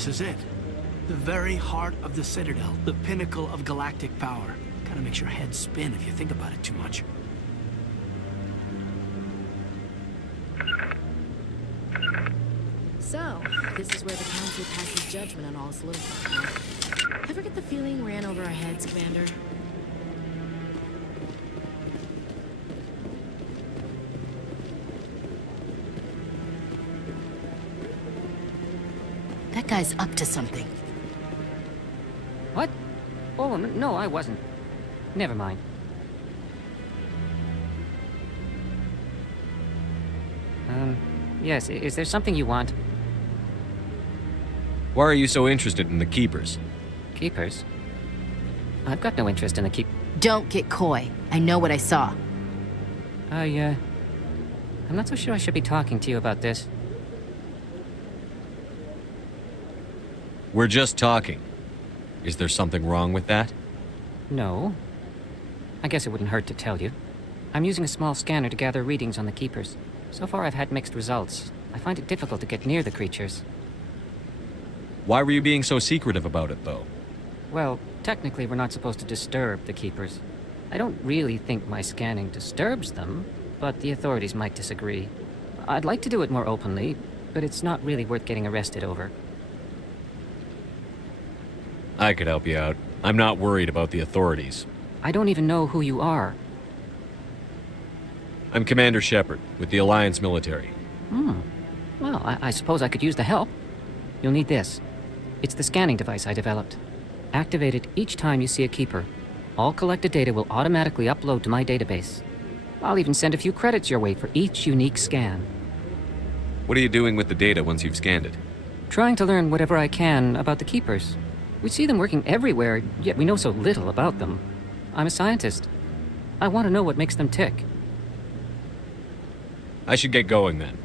This is it. The very heart of the Citadel, the pinnacle of galactic power. Kinda makes your head spin if you think about it too much. So, this is where the Council passes judgment on all solidified, huh? Ever get the feeling ran over our heads, Commander? That guy's up to something. What? Oh, no, I wasn't. Never mind. Yes, is there something you want? Why are you so interested in the Keepers? Keepers? I've got no interest in the Don't get coy. I know what I saw. I'm not so sure I should be talking to you about this. We're just talking. Is there something wrong with that? No. I guess it wouldn't hurt to tell you. I'm using a small scanner to gather readings on the Keepers. So far I've had mixed results. I find it difficult to get near the creatures. Why were you being so secretive about it, though? Well, technically we're not supposed to disturb the Keepers. I don't really think my scanning disturbs them, but the authorities might disagree. I'd like to do it more openly, but it's not really worth getting arrested over. I could help you out. I'm not worried about the authorities. I don't even know who you are. I'm Commander Shepard, with the Alliance military. Well, I suppose I could use the help. You'll need this. It's the scanning device I developed. Activate it each time you see a Keeper. All collected data will automatically upload to my database. I'll even send a few credits your way for each unique scan. What are you doing with the data once you've scanned it? Trying to learn whatever I can about the Keepers. We see them working everywhere, yet we know so little about them. I'm a scientist. I want to know what makes them tick. I should get going then.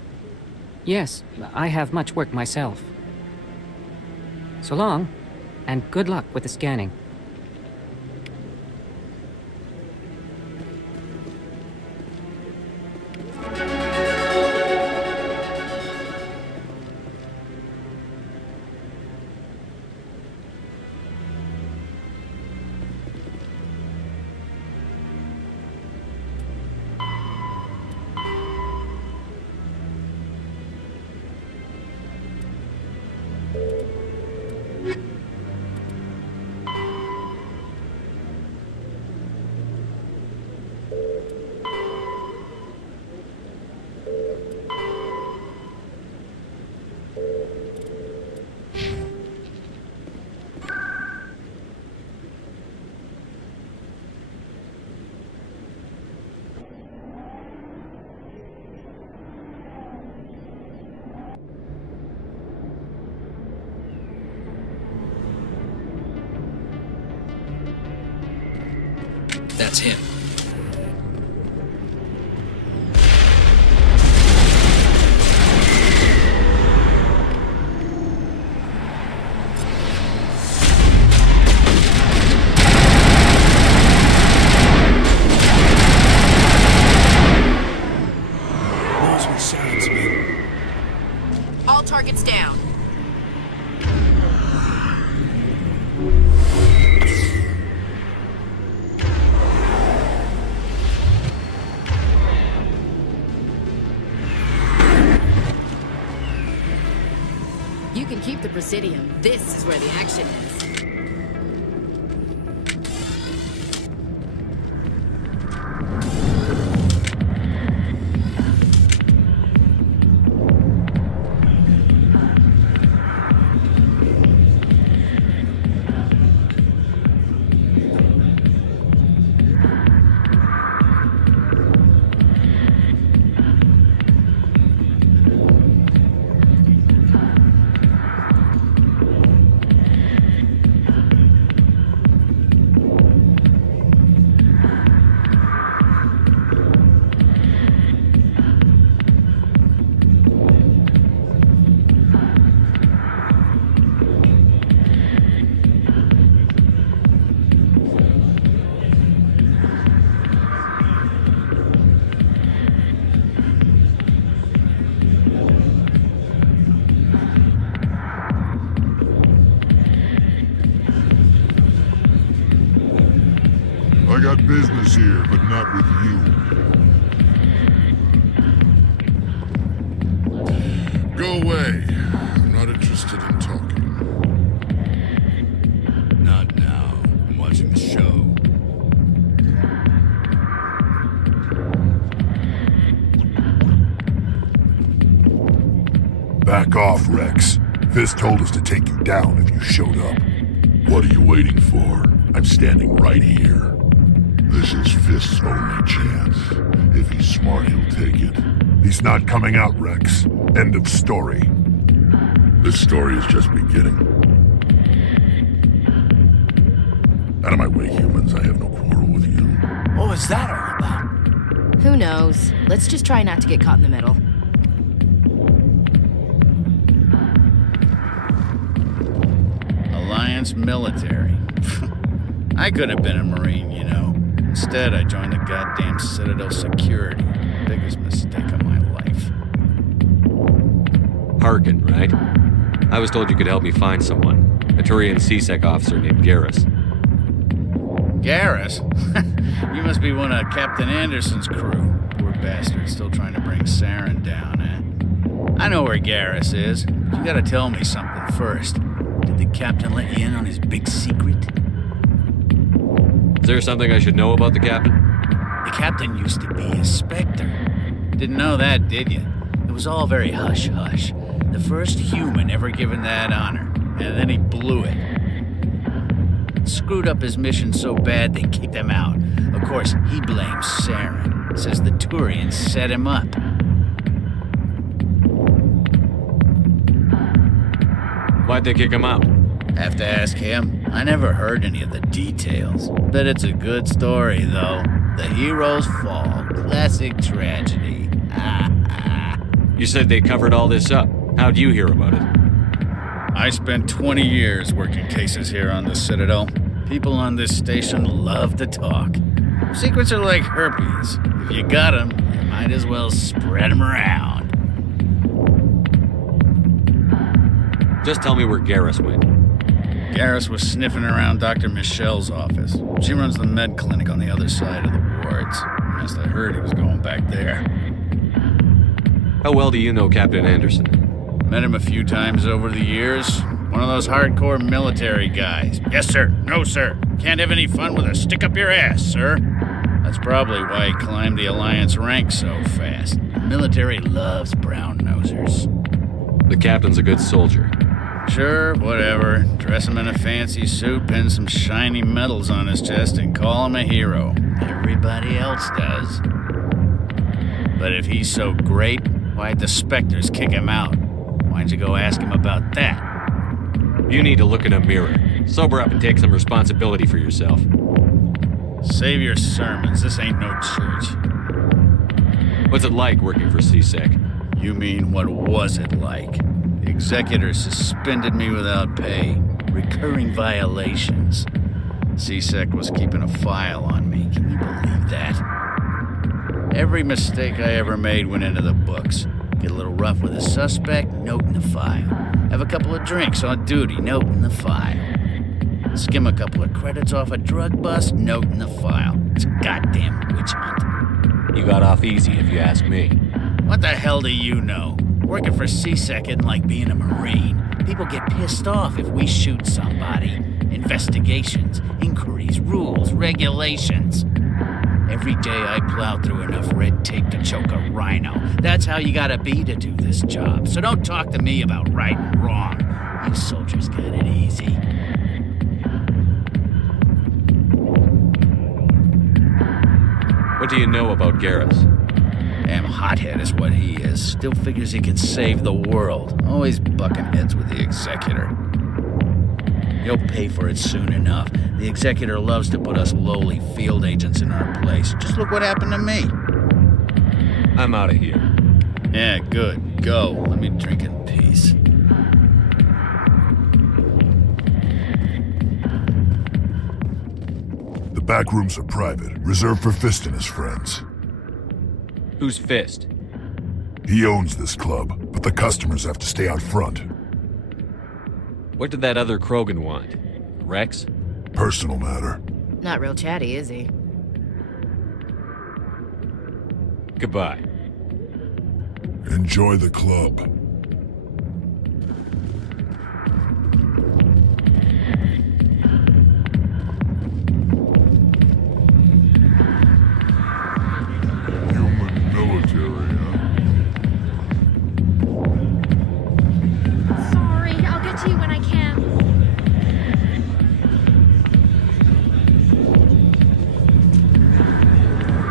Yes, I have much work myself. So long, and good luck with the scanning. That's him. Knows what sounds mean. All targets down. You can keep the Presidium. This is where the action is. I got business here, but not with you. Go away. I'm not interested in talking. Not now. I'm watching the show. Back off, Rex. Fist told us to take you down if you showed up. What are you waiting for? I'm standing right here. This is Fist's only chance. If he's smart, he'll take it. He's not coming out, Rex. End of story. This story is just beginning. Out of my way, humans. I have no quarrel with you. What was that all about? Who knows? Let's just try not to get caught in the middle. Alliance military. I could have been a Marine, you know. Instead, I joined the goddamn Citadel security. Biggest mistake of my life. Harkin, right? I was told you could help me find someone. A Turian CSEC officer named Garrus. Garrus? You must be one of Captain Anderson's crew. Poor bastard, still trying to bring Saren down, eh? I know where Garrus is. You gotta tell me something first. Did the captain let you in on his big secret? Is there something I should know about the captain? The captain used to be a Spectre. Didn't know that, did you? It was all very hush-hush. The first human ever given that honor, and then he blew it. Screwed up his mission so bad they kicked him out. Of course, he blames Saren. Says the Turians set him up. Why'd they kick him out? Have to ask him. I never heard any of the details. Bet it's a good story, though. The hero's fall. Classic tragedy. You said they covered all this up. How'd you hear about it? I spent 20 years working cases here on the Citadel. People on this station love to talk. Secrets are like herpes. If you got them, you might as well spread them around. Just tell me where Garrus went. Garrus was sniffing around Dr. Michelle's office. She runs the med clinic on the other side of the wards. Last I heard, he was going back there. How well do you know Captain Anderson? Met him a few times over the years. One of those hardcore military guys. Yes, sir. No, sir. Can't have any fun with a stick up your ass, sir. That's probably why he climbed the Alliance ranks so fast. The military loves brown-nosers. The captain's a good soldier. Sure, whatever. Dress him in a fancy suit, pin some shiny medals on his chest, and call him a hero. Everybody else does. But if he's so great, why'd the Spectres kick him out? Why'd you go ask him about that? You need to look in a mirror. Sober up and take some responsibility for yourself. Save your sermons. This ain't no church. What's it like working for CSEC? You mean, what was it like? The executor suspended me without pay. Recurring violations. CSEC was keeping a file on me. Can you believe that? Every mistake I ever made went into the books. Get a little rough with a suspect, note in the file. Have a couple of drinks on duty, note in the file. Skim a couple of credits off a drug bust, note in the file. It's a goddamn witch hunt. You got off easy, if you ask me. What the hell do you know? Working for CSEC isn't like being a Marine. People get pissed off if we shoot somebody. Investigations, inquiries, rules, regulations. Every day I plow through enough red tape to choke a rhino. That's how you gotta be to do this job. So don't talk to me about right and wrong. You soldiers got it easy. What do you know about Garrus? Damn hothead is what he is. Still figures he can save the world. Always bucking heads with the executor. He'll pay for it soon enough. The executor loves to put us lowly field agents in our place. Just look what happened to me. I'm out of here. Yeah, good. Go. Let me drink in peace. The back rooms are private, reserved for Fist and his friends. Who's Fist? He owns this club, but the customers have to stay out front. What did that other Krogan want? Rex? Personal matter. Not real chatty, is he? Goodbye. Enjoy the club. Human military, huh? Sorry, I'll get to you when I can.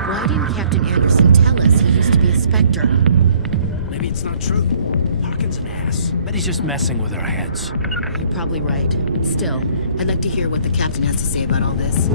Why didn't Captain Anderson tell us he used to be a Spectre? Maybe it's not true. Harkin's an ass. Bet he's just messing with our heads. You're probably right. Still, I'd like to hear what the captain has to say about all this.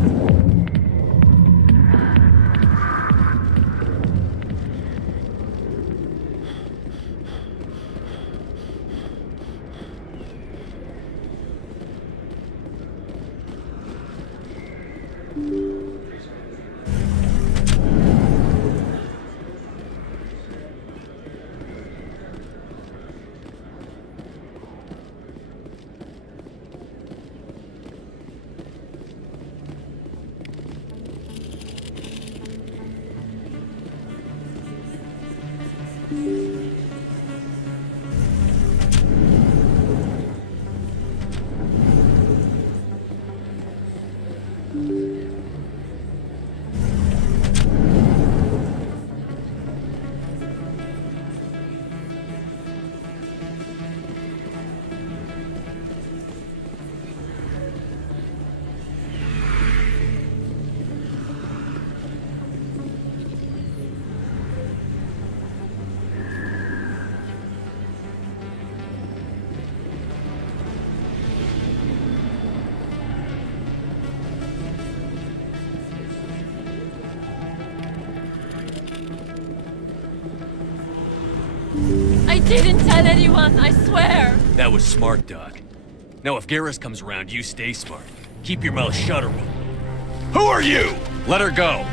I didn't tell anyone, I swear! That was smart, Doc. Now if Garrus comes around, you stay smart. Keep your mouth shut or we'll... Who are you? Let her go.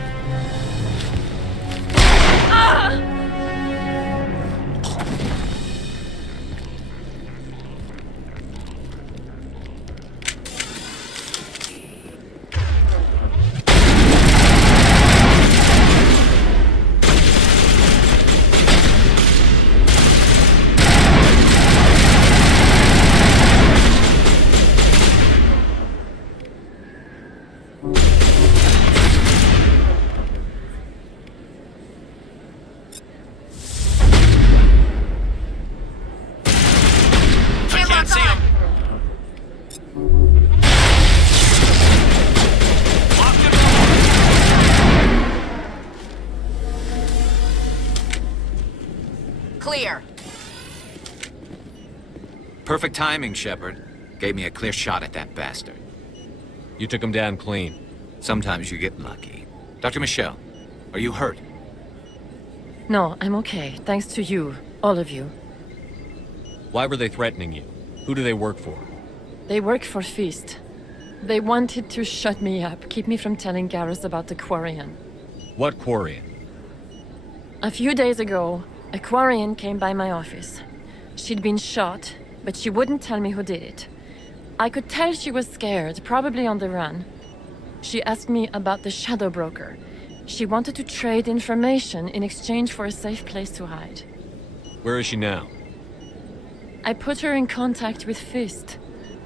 Ah! Clear. Perfect timing, Shepard. Gave me a clear shot at that bastard. You took him down clean. Sometimes you get lucky. Dr. Michelle, are you hurt? No, I'm okay. Thanks to you. All of you. Why were they threatening you? Who do they work for? They work for Feast. They wanted to shut me up, keep me from telling Garrus about the Quarian. What Quarian? A few days ago, a Quarian came by my office. She'd been shot, but she wouldn't tell me who did it. I could tell she was scared, probably on the run. She asked me about the Shadow Broker. She wanted to trade information in exchange for a safe place to hide. Where is she now? I put her in contact with Fist.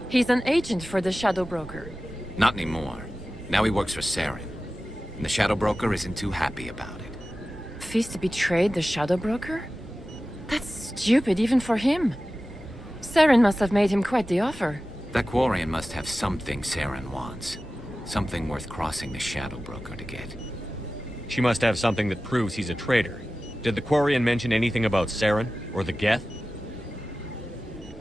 He's an agent for the Shadow Broker. Not anymore. Now he works for Saren. And the Shadow Broker isn't too happy about it. Fist betrayed the Shadow Broker? That's stupid even for him. Saren must have made him quite the offer. That Quarian must have something Saren wants. Something worth crossing the Shadow Broker to get. She must have something that proves he's a traitor. Did the Quarian mention anything about Saren or the Geth?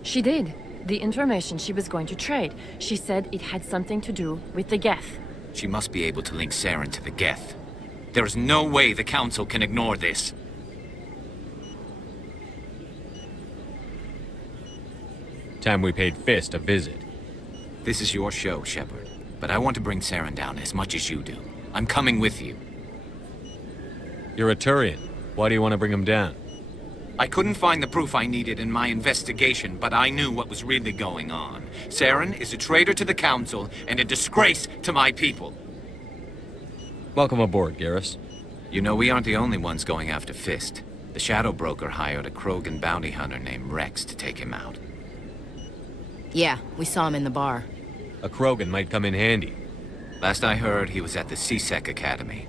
She did. The information she was going to trade. She said it had something to do with the Geth. She must be able to link Saren to the Geth. There is no way the Council can ignore this. Time we paid Fist a visit. This is your show, Shepard. But I want to bring Saren down as much as you do. I'm coming with you. You're a Turian. Why do you want to bring him down? I couldn't find the proof I needed in my investigation, but I knew what was really going on. Saren is a traitor to the Council and a disgrace to my people. Welcome aboard, Garrus. You know, we aren't the only ones going after Fist. The Shadow Broker hired a Krogan bounty hunter named Rex to take him out. Yeah, we saw him in the bar. A Krogan might come in handy. Last I heard, he was at the C-Sec Academy.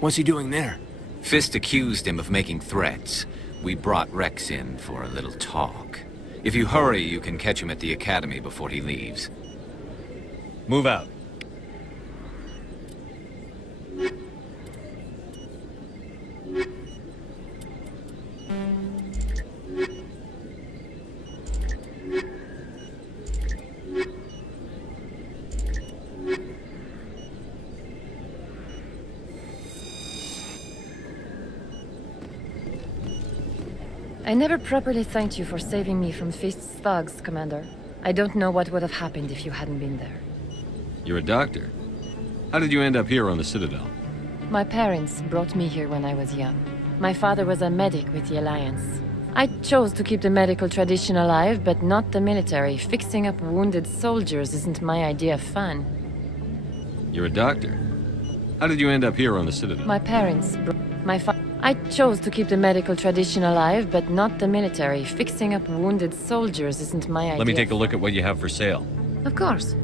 What's he doing there? Fist accused him of making threats. We brought Rex in for a little talk. If you hurry, you can catch him at the Academy before he leaves. Move out. I never properly thanked you for saving me from Fist's thugs, Commander. I don't know what would have happened if you hadn't been there. You're a doctor. How did you end up here on the Citadel? My parents brought me here when I was young. My father was a medic with the Alliance. I chose to keep the medical tradition alive, but not the military. Fixing up wounded soldiers isn't my idea of fun. You're a doctor. How did you end up here on the Citadel? My parents I chose to keep the medical tradition alive, but not the military. Fixing up wounded soldiers isn't my idea. Let me take a look at what you have for sale. Of course.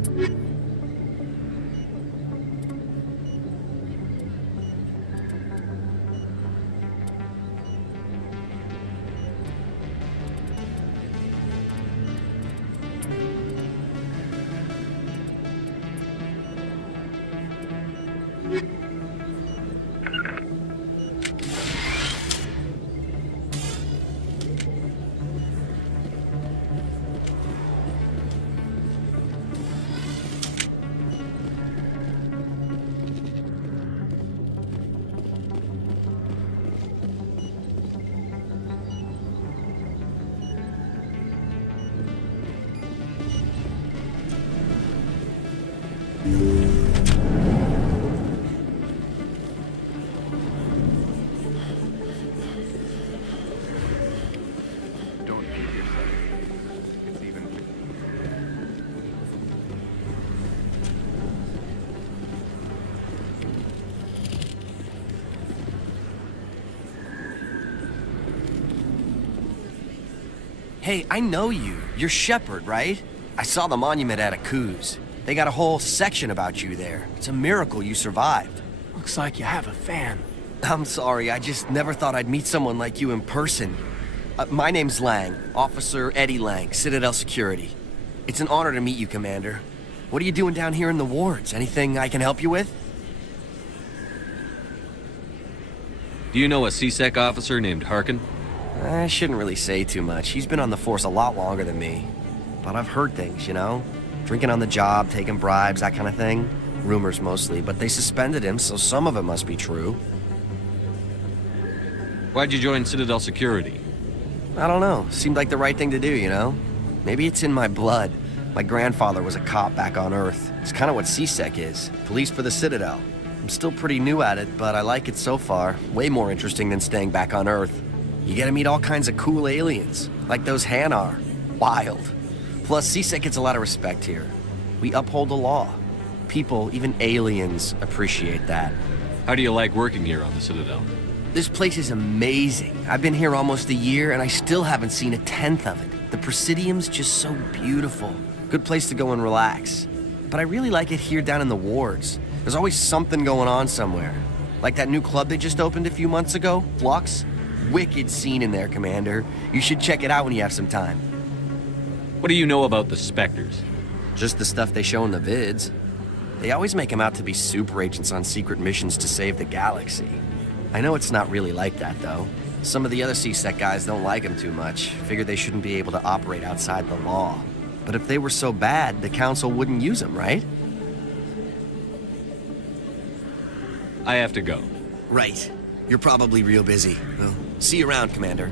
Don't kid yourself. It's even... Hey, I know you. You're Shepard, right? I saw the monument at Ep2. They got a whole section about you there. It's a miracle you survived. Looks like you have a fan. I'm sorry, I just never thought I'd meet someone like you in person. My name's Lang, Officer Eddie Lang, Citadel Security. It's an honor to meet you, Commander. What are you doing down here in the wards? Anything I can help you with? Do you know a C-Sec officer named Harkin? I shouldn't really say too much. He's been on the force a lot longer than me. But I've heard things, you know? Drinking on the job, taking bribes, that kind of thing. Rumors mostly, but they suspended him, so some of it must be true. Why'd you join Citadel Security? I don't know. Seemed like the right thing to do, you know? Maybe it's in my blood. My grandfather was a cop back on Earth. It's kind of what C-Sec is. Police for the Citadel. I'm still pretty new at it, but I like it so far. Way more interesting than staying back on Earth. You get to meet all kinds of cool aliens, like those Hanar. Wild. Plus, C-Sec gets a lot of respect here. We uphold the law. People, even aliens, appreciate that. How do you like working here on the Citadel? This place is amazing. I've been here almost a year, and I still haven't seen a tenth of it. The Presidium's just so beautiful. Good place to go and relax. But I really like it here down in the wards. There's always something going on somewhere. Like that new club they just opened a few months ago, Flux. Wicked scene in there, Commander. You should check it out when you have some time. What do you know about the Spectres? Just the stuff they show in the vids. They always make them out to be super agents on secret missions to save the galaxy. I know it's not really like that, though. Some of the other C-Sec guys don't like them too much. Figure they shouldn't be able to operate outside the law. But if they were so bad, the Council wouldn't use them, right? I have to go. Right. You're probably real busy. Well, see you around, Commander.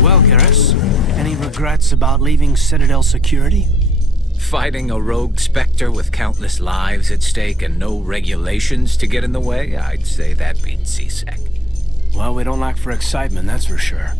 Well, Garrus, any regrets about leaving Citadel Security? Fighting a rogue specter with countless lives at stake and no regulations to get in the way, I'd say that beats C-Sec. Well, we don't lack for excitement, that's for sure.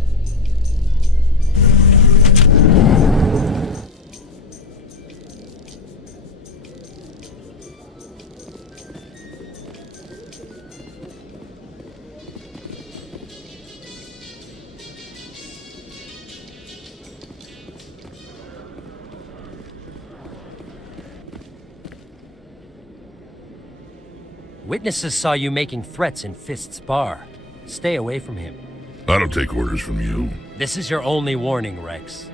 Witnesses saw you making threats in Fist's bar. Stay away from him. I don't take orders from you. This is your only warning, Rex.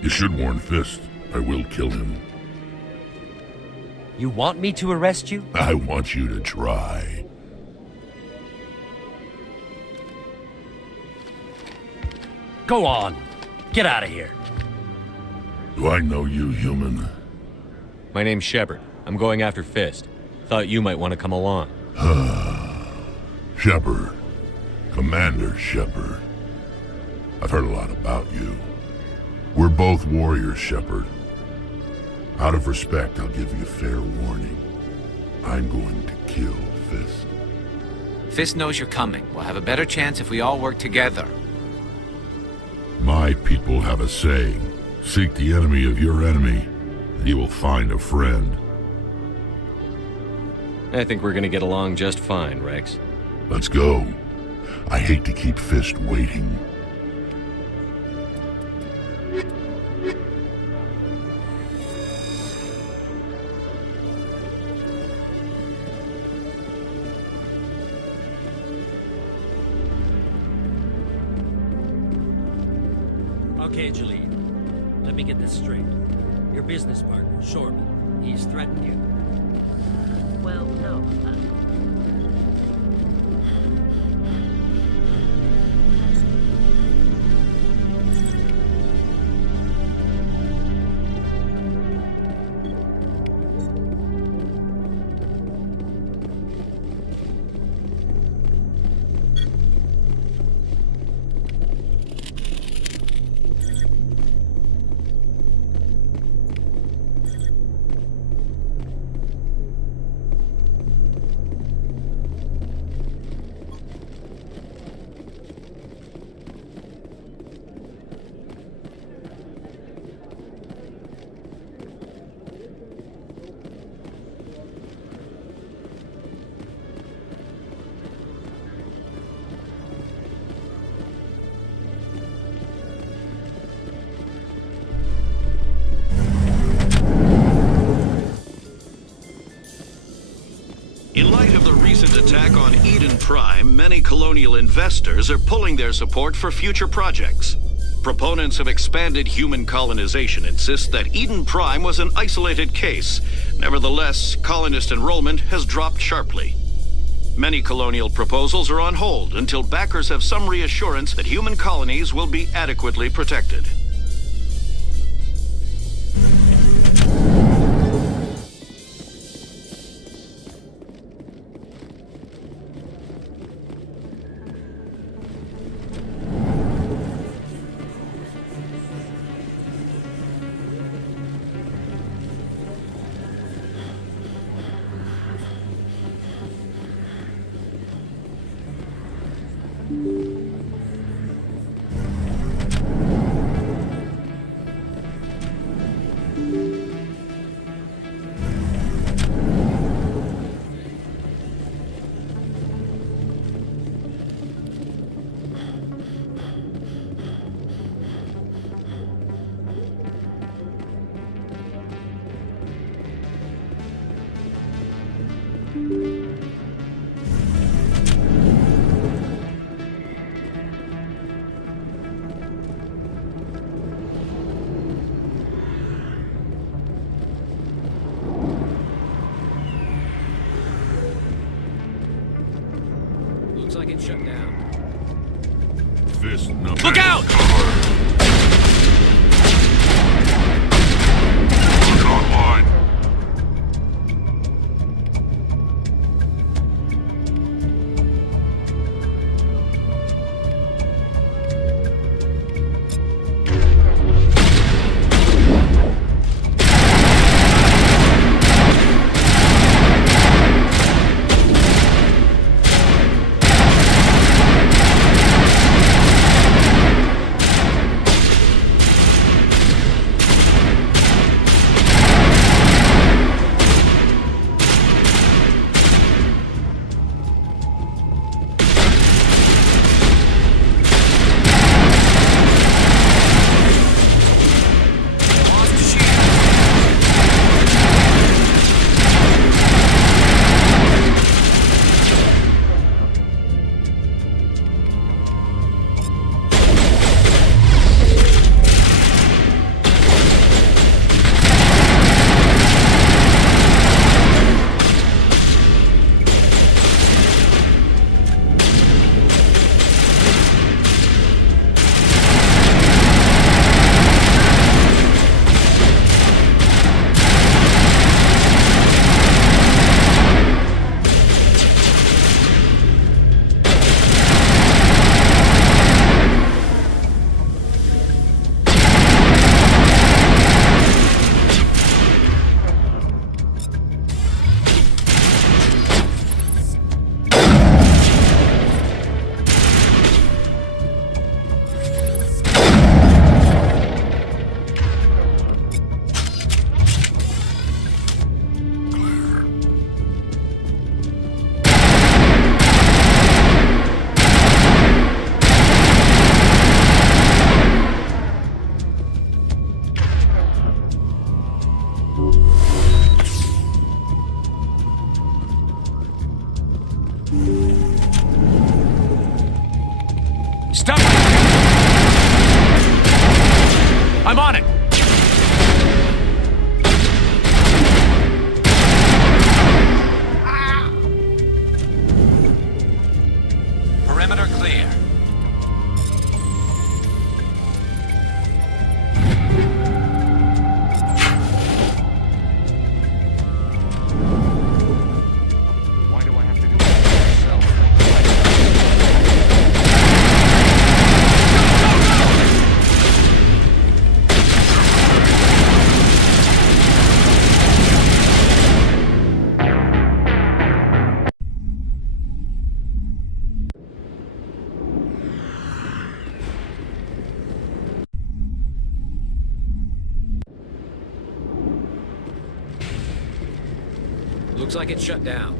You should warn Fist. I will kill him. You want me to arrest you? I want you to try. Go on. Get out of here. Do I know you, human? My name's Shepard. I'm going after Fist. Thought you might want to come along. Shepard. Commander Shepard. I've heard a lot about you. We're both warriors, Shepard. Out of respect, I'll give you fair warning. I'm going to kill Fist. Fist knows you're coming. We'll have a better chance if we all work together. My people have a saying. Seek the enemy of your enemy, and you will find a friend. I think we're gonna get along just fine, Rex. Let's go. I hate to keep Fist waiting. Okay, Julian. Let me get this straight. Your business partner, Shorman, he's threatened you. Well, no. In light of the recent attack on Eden Prime, many colonial investors are pulling their support for future projects. Proponents of expanded human colonization insist that Eden Prime was an isolated case. Nevertheless, colonist enrollment has dropped sharply. Many colonial proposals are on hold until backers have some reassurance that human colonies will be adequately protected. Looks like it's shut down. Fist number. Look out! Look online. Stop! I'm on it! Perimeter clear. Why do I have to do it myself? Looks like it's shut down.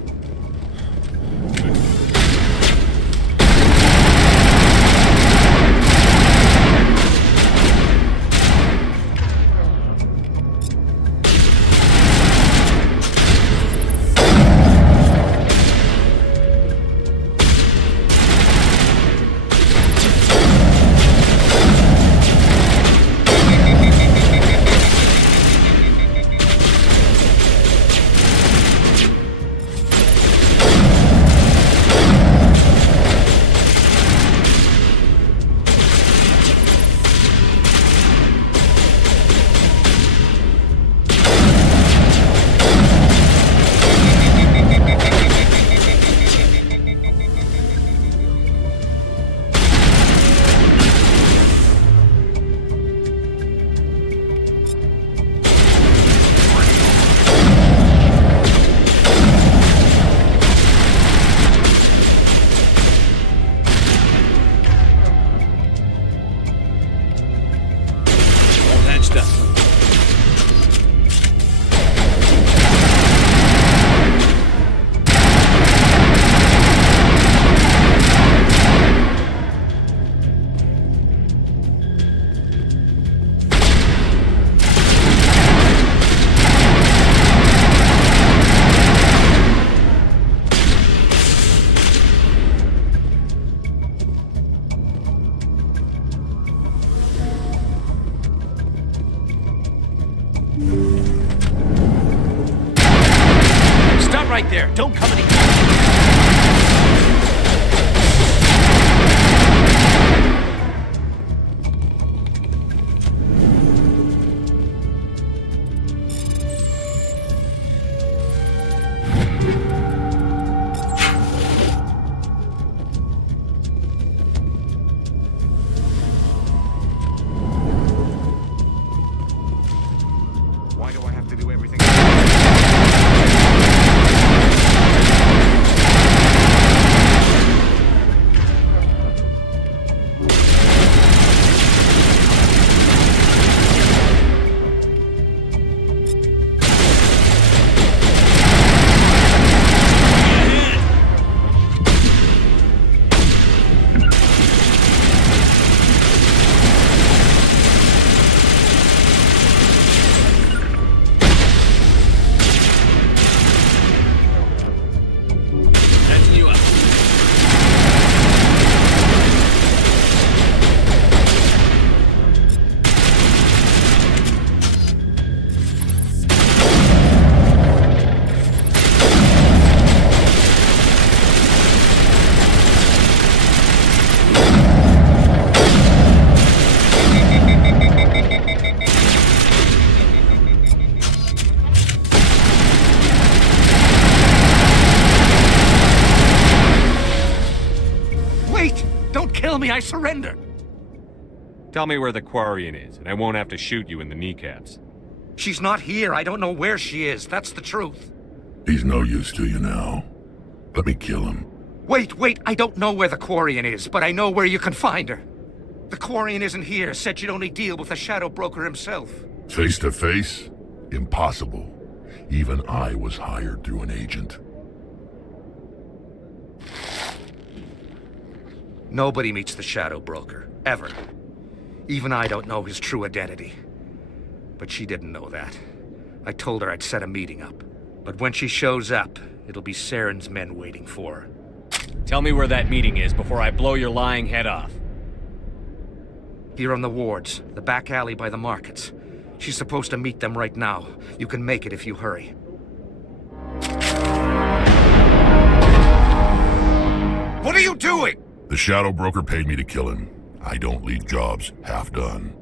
Right there. Don't come any closer. Why do I have to do everything? Kill me, I surrender. Tell me where the Quarian is, and I won't have to shoot you in the kneecaps. She's not here. I don't know where she is. That's the truth. He's no use to you now. Let me kill him. Wait. I don't know where the Quarian is, but I know where you can find her. The Quarian isn't here. Said she'd only deal with the Shadow Broker himself. Face to face? Impossible. Even I was hired through an agent. Nobody meets the Shadow Broker, ever. Even I don't know his true identity. But she didn't know that. I told her I'd set a meeting up. But when she shows up, it'll be Saren's men waiting for her. Tell me where that meeting is before I blow your lying head off. Here on the wards, the back alley by the markets. She's supposed to meet them right now. You can make it if you hurry. What are you doing? The shadow broker paid me to kill him. I don't leave jobs half done.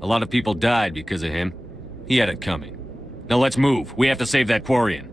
A lot of people died because of him. He had it coming. Now let's move. We have to save that Quarian.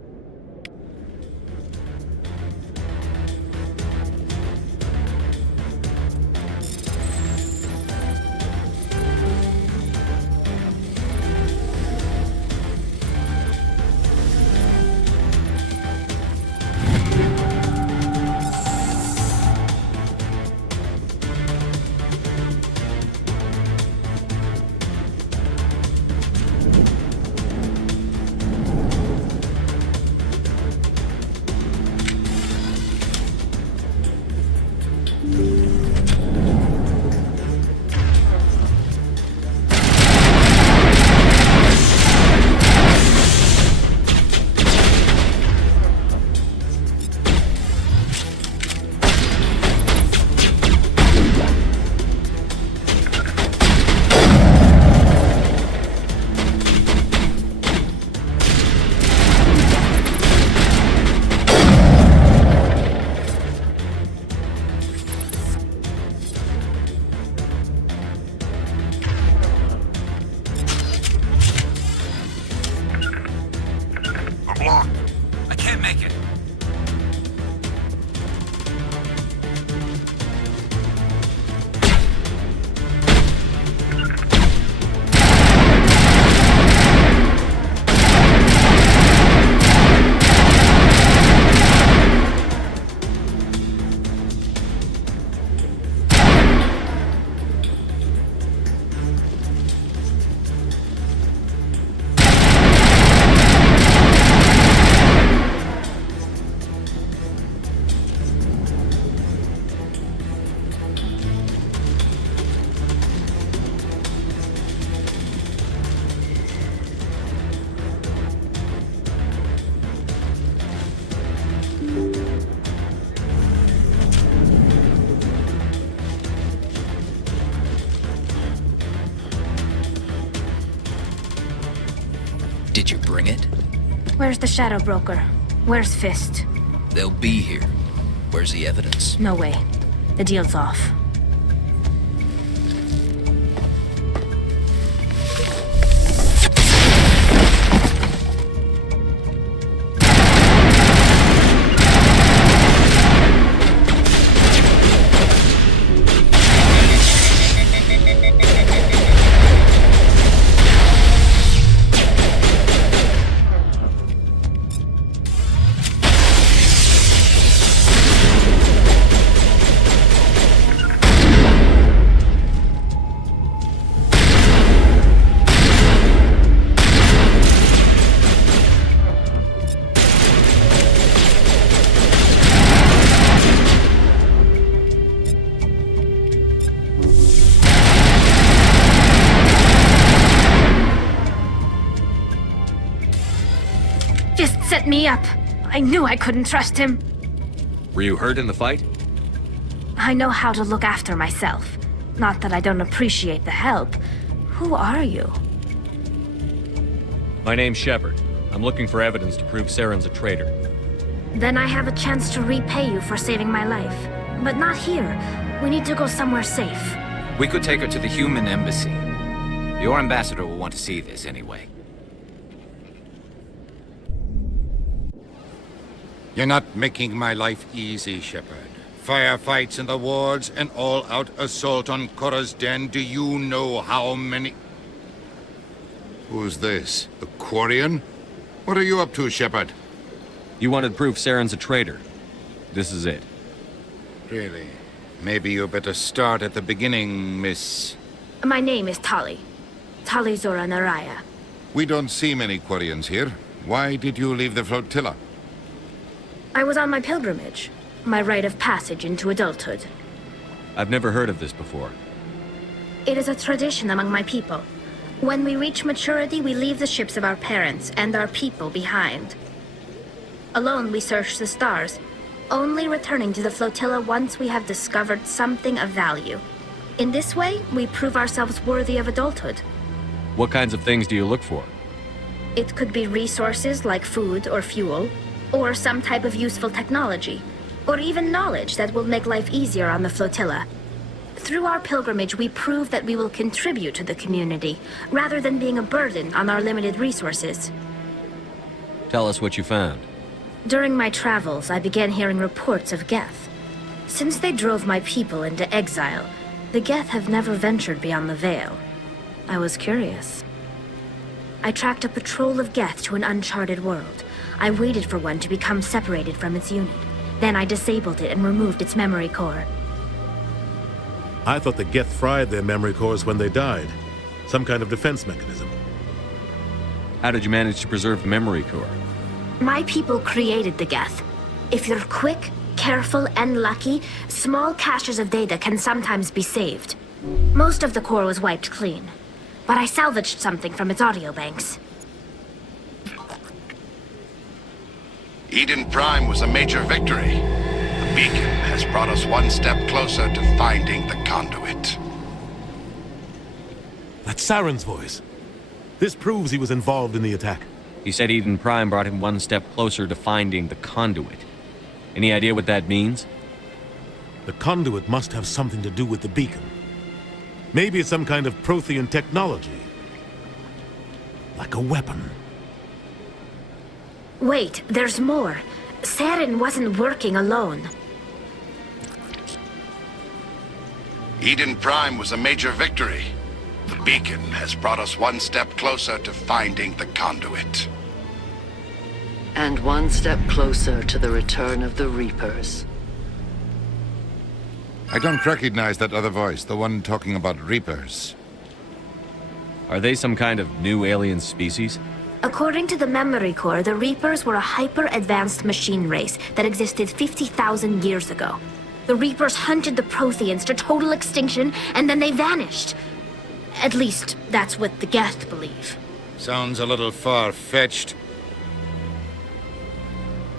I can't make it. Did you bring it? Where's the shadow broker? Where's Fist? They'll be here. Where's the evidence? No way. The deal's off. Set me up. I knew I couldn't trust him. Were you hurt in the fight? I know how to look after myself. Not that I don't appreciate the help. Who are you? My name's Shepard. I'm looking for evidence to prove Saren's a traitor. Then I have a chance to repay you for saving my life. But not here. We need to go somewhere safe. We could take her to the human embassy. Your ambassador will want to see this anyway. You're not making my life easy, Shepard. Firefights in the wards, an all-out assault on Korra's den. Do you know how many... Who's this? A Quarian? What are you up to, Shepard? You wanted proof Saren's a traitor. This is it. Really? Maybe you better start at the beginning, Miss... My name is Tali. Tali Zora Naraya. We don't see many Quarians here. Why did you leave the flotilla? I was on my pilgrimage. My rite of passage into adulthood. I've never heard of this before. It is a tradition among my people. When we reach maturity, we leave the ships of our parents and our people behind. Alone, we search the stars, only returning to the flotilla once we have discovered something of value. In this way, we prove ourselves worthy of adulthood. What kinds of things do you look for? It could be resources like food or fuel, or some type of useful technology, or even knowledge that will make life easier on the flotilla. Through our pilgrimage, we prove that we will contribute to the community, rather than being a burden on our limited resources. Tell us what you found. During my travels, I began hearing reports of Geth. Since they drove my people into exile, the Geth have never ventured beyond the Veil. I was curious. I tracked a patrol of Geth to an uncharted world. I waited for one to become separated from its unit. Then I disabled it and removed its memory core. I thought the Geth fried their memory cores when they died. Some kind of defense mechanism. How did you manage to preserve the memory core? My people created the Geth. If you're quick, careful, and lucky, small caches of data can sometimes be saved. Most of the core was wiped clean, but I salvaged something from its audio banks. Eden Prime was a major victory. The beacon has brought us one step closer to finding the conduit. That's Saren's voice. This proves he was involved in the attack. He said Eden Prime brought him one step closer to finding the conduit. Any idea what that means? The conduit must have something to do with the beacon. Maybe it's some kind of Prothean technology. Like a weapon. Wait, there's more. Saren wasn't working alone. Eden Prime was a major victory. The beacon has brought us one step closer to finding the conduit. And one step closer to the return of the Reapers. I don't recognize that other voice, the one talking about Reapers. Are they some kind of new alien species? According to the memory core, the Reapers were a hyper-advanced machine race that existed 50,000 years ago. The Reapers hunted the Protheans to total extinction, and then they vanished. At least, that's what the Geth believe. Sounds a little far-fetched.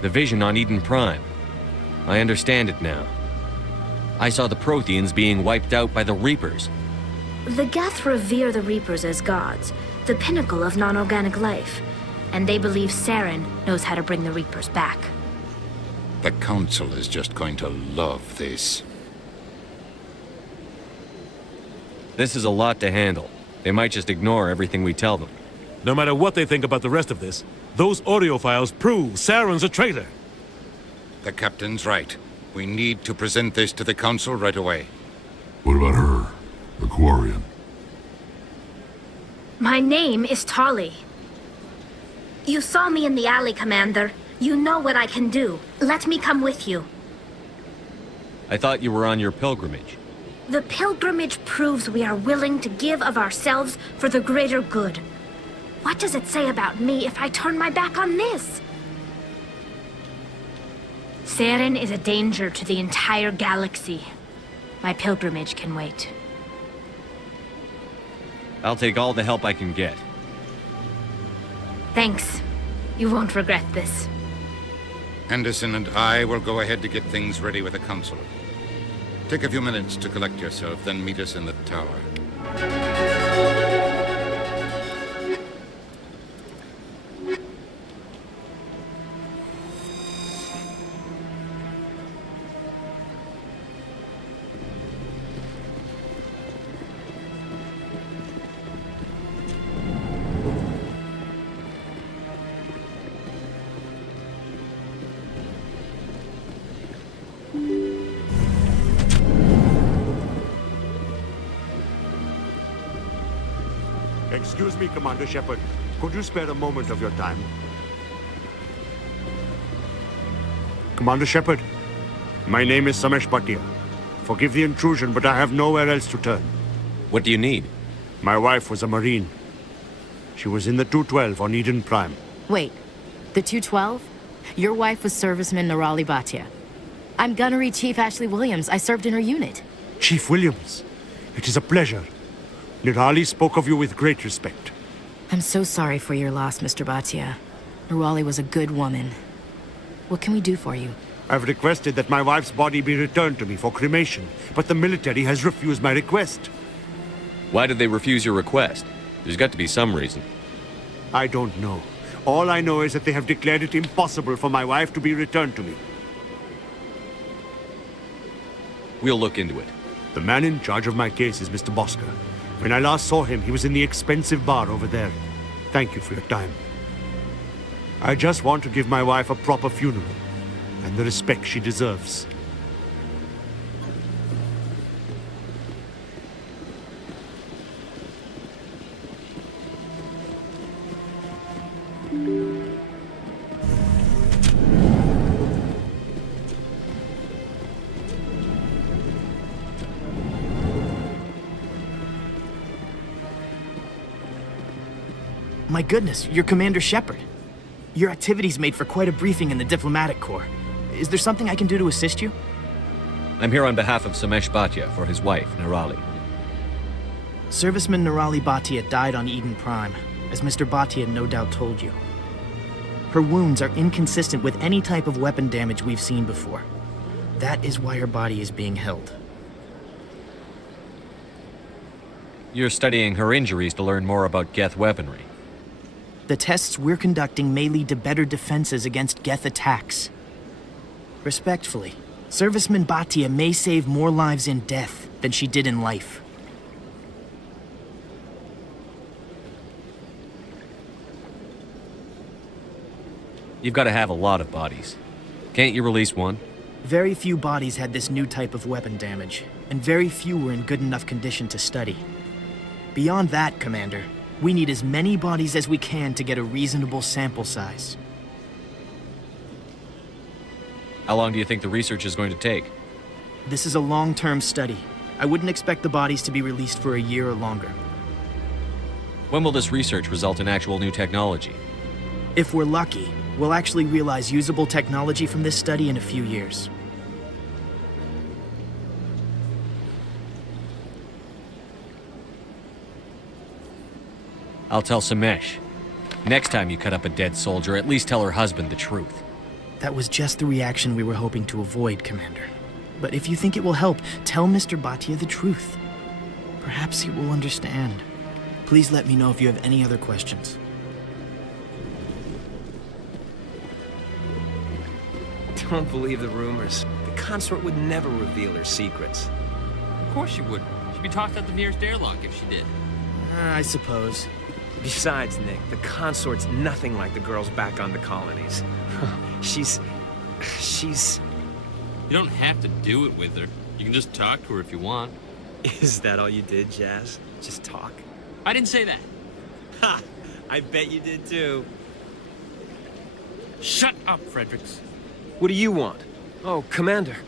The vision on Eden Prime. I understand it now. I saw the Protheans being wiped out by the Reapers. The Geth revere the Reapers as gods, the pinnacle of non-organic life, and they believe Saren knows how to bring the Reapers back. The Council is just going to love this. This is a lot to handle. They might just ignore everything we tell them. No matter what they think about the rest of this, those audio files prove Saren's a traitor. The captain's right. We need to present this to the Council right away. What about her? The Quarian? My name is Tali. You saw me in the alley, Commander. You know what I can do. Let me come with you. I thought you were on your pilgrimage. The pilgrimage proves we are willing to give of ourselves for the greater good. What does it say about me if I turn my back on this? Saren is a danger to the entire galaxy. My pilgrimage can wait. I'll take all the help I can get. Thanks. You won't regret this. Anderson and I will go ahead to get things ready with the Council. Take a few minutes to collect yourself, then meet us in the tower. Excuse me, Commander Shepard. Could you spare a moment of your time? Commander Shepard, my name is Samesh Bhatia. Forgive the intrusion, but I have nowhere else to turn. What do you need? My wife was a Marine. She was in the 212 on Eden Prime. Wait, the 212? Your wife was serviceman Nirali Bhatia. I'm Gunnery Chief Ashley Williams. I served in her unit. Chief Williams, it is a pleasure. Nirali spoke of you with great respect. I'm so sorry for your loss, Mr. Bhatia. Nirali was a good woman. What can we do for you? I've requested that my wife's body be returned to me for cremation, but the military has refused my request. Why did they refuse your request? There's got to be some reason. I don't know. All I know is that they have declared it impossible for my wife to be returned to me. We'll look into it. The man in charge of my case is Mr. Bosker. When I last saw him, he was in the expensive bar over there. Thank you for your time. I just want to give my wife a proper funeral, and the respect she deserves. My goodness, you're Commander Shepard. Your activities made for quite a briefing in the diplomatic corps. Is there something I can do to assist you? I'm here on behalf of Samesh Bhatia for his wife, Nirali. Serviceman Nirali Bhatia died on Eden Prime, as Mr. Bhatia no doubt told you. Her wounds are inconsistent with any type of weapon damage we've seen before. That is why her body is being held. You're studying her injuries to learn more about Geth weaponry. The tests we're conducting may lead to better defenses against Geth attacks. Respectfully, Serviceman Bhatia may save more lives in death than she did in life. You've got to have a lot of bodies. Can't you release one? Very few bodies had this new type of weapon damage, and very few were in good enough condition to study. Beyond that, Commander, we need as many bodies as we can to get a reasonable sample size. How long do you think the research is going to take? This is a long-term study. I wouldn't expect the bodies to be released for a year or longer. When will this research result in actual new technology? If we're lucky, we'll actually realize usable technology from this study in a few years. I'll tell Samesh. Next time you cut up a dead soldier, at least tell her husband the truth. That was just the reaction we were hoping to avoid, Commander. But if you think it will help, tell Mr. Bhatia the truth. Perhaps he will understand. Please let me know if you have any other questions. Don't believe the rumors. The consort would never reveal her secrets. Of course she would. She'd be tossed out the nearest airlock if she did. I suppose. Besides, Nick, the consort's nothing like the girls back on the colonies. She's... You don't have to do it with her. You can just talk to her if you want. Is that all you did, Jazz? Just talk? I didn't say that. Ha! I bet you did too. Shut up, Fredericks. What do you want? Oh, Commander.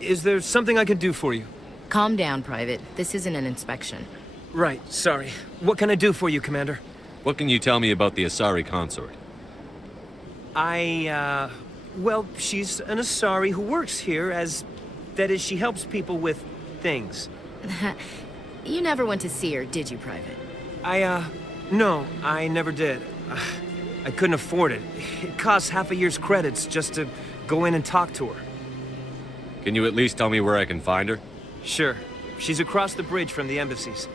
Is there something I can do for you? Calm down, Private. This isn't an inspection. Right, sorry. What can I do for you, Commander? What can you tell me about the Asari consort? Well, she's an Asari who works here that is, she helps people with things. You never went to see her, did you, Private? No, I never did. I couldn't afford it. It costs half a year's credits just to go in and talk to her. Can you at least tell me where I can find her? Sure. She's across the bridge from the embassies.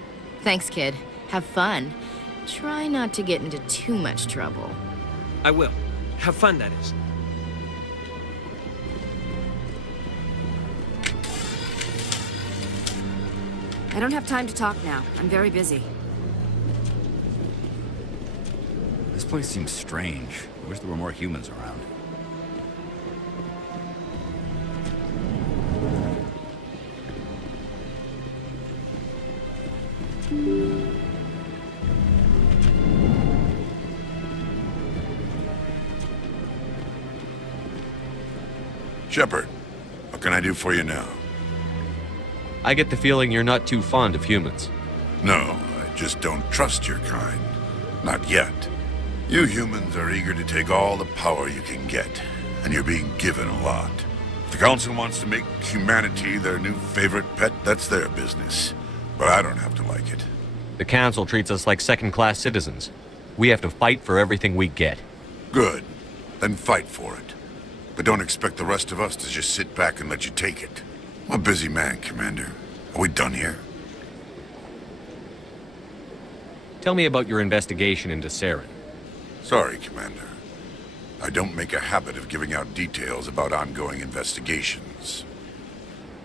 Thanks, kid. Have fun. Try not to get into too much trouble. I will. Have fun, that is. I don't have time to talk now. I'm very busy. This place seems strange. I wish there were more humans around. Shepard, what can I do for you now? I get the feeling you're not too fond of humans. No, I just don't trust your kind. Not yet. You humans are eager to take all the power you can get, and you're being given a lot. If the Council wants to make humanity their new favorite pet, that's their business. But I don't have to like it. The Council treats us like second-class citizens. We have to fight for everything we get. Good. Then fight for it. But don't expect the rest of us to just sit back and let you take it. I'm a busy man, Commander. Are we done here? Tell me about your investigation into Saren. Sorry, Commander. I don't make a habit of giving out details about ongoing investigations.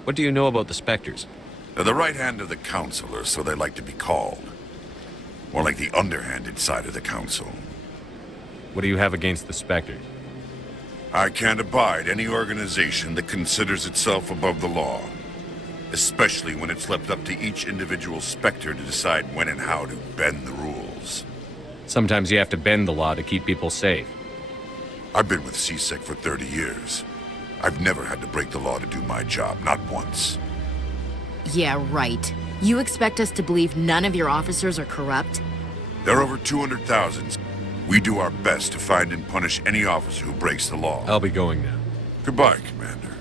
What do you know about the Spectres? They're the right hand of the Council, or so they like to be called. More like the underhanded side of the Council. What do you have against the Spectres? I can't abide any organization that considers itself above the law. Especially when it's left up to each individual Spectre to decide when and how to bend the rules. Sometimes you have to bend the law to keep people safe. I've been with CSEC for 30 years. I've never had to break the law to do my job, not once. Yeah, right. You expect us to believe none of your officers are corrupt? There are over 200,000. We do our best to find and punish any officer who breaks the law. I'll be going now. Goodbye, Commander.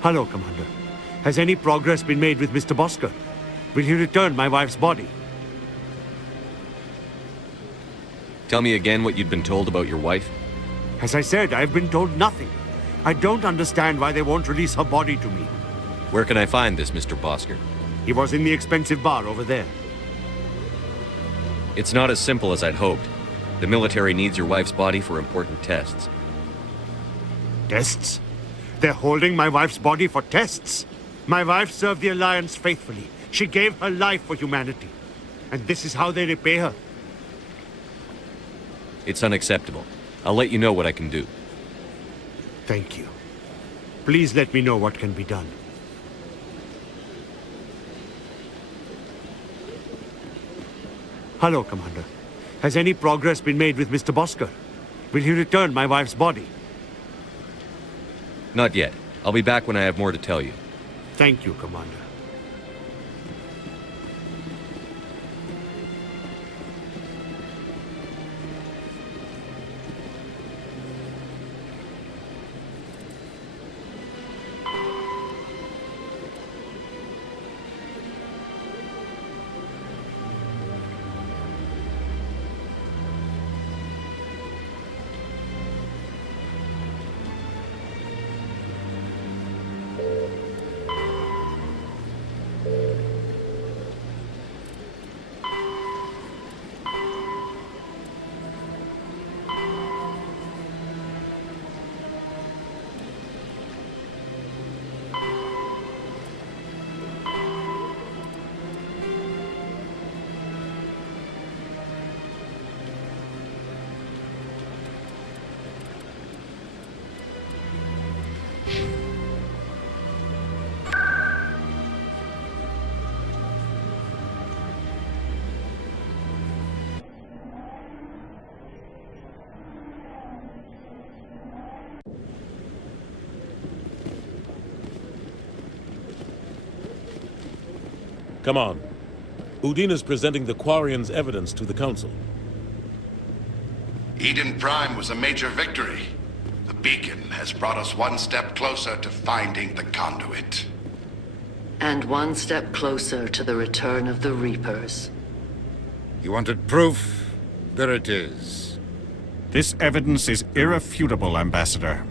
Hello, Commander. Has any progress been made with Mr. Bosker? Will he return my wife's body? Tell me again what you'd been told about your wife. As I said, I've been told nothing. I don't understand why they won't release her body to me. Where can I find this Mr. Bosker? He was in the expensive bar over there. It's not as simple as I'd hoped. The military needs your wife's body for important tests. Tests? They're holding my wife's body for tests. My wife served the Alliance faithfully. She gave her life for humanity. And this is how they repay her. It's unacceptable. I'll let you know what I can do. Thank you. Please let me know what can be done. Hello, Commander. Has any progress been made with Mr. Bosker? Will he return my wife's body? Not yet. I'll be back when I have more to tell you. Thank you, Commander. Come on. Udine is presenting the Quarian's evidence to the Council. Eden Prime was a major victory. The beacon has brought us one step closer to finding the conduit. And one step closer to the return of the Reapers. You wanted proof? There it is. This evidence is irrefutable, Ambassador.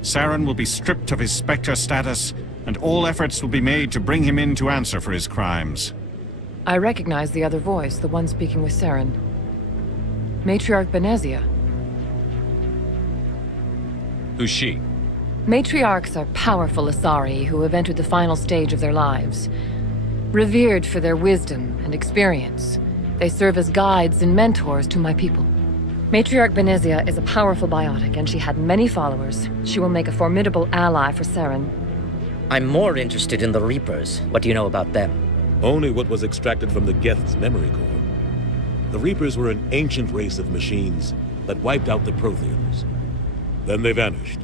Saren will be stripped of his Spectre status, and all efforts will be made to bring him in to answer for his crimes. I recognize the other voice, the one speaking with Saren. Matriarch Benezia. Who's she? Matriarchs are powerful Asari who have entered the final stage of their lives. Revered for their wisdom and experience, they serve as guides and mentors to my people. Matriarch Benezia is a powerful biotic, and she had many followers. She will make a formidable ally for Saren. I'm more interested in the Reapers. What do you know about them? Only what was extracted from the Geth's memory core. The Reapers were an ancient race of machines that wiped out the Protheans. Then they vanished.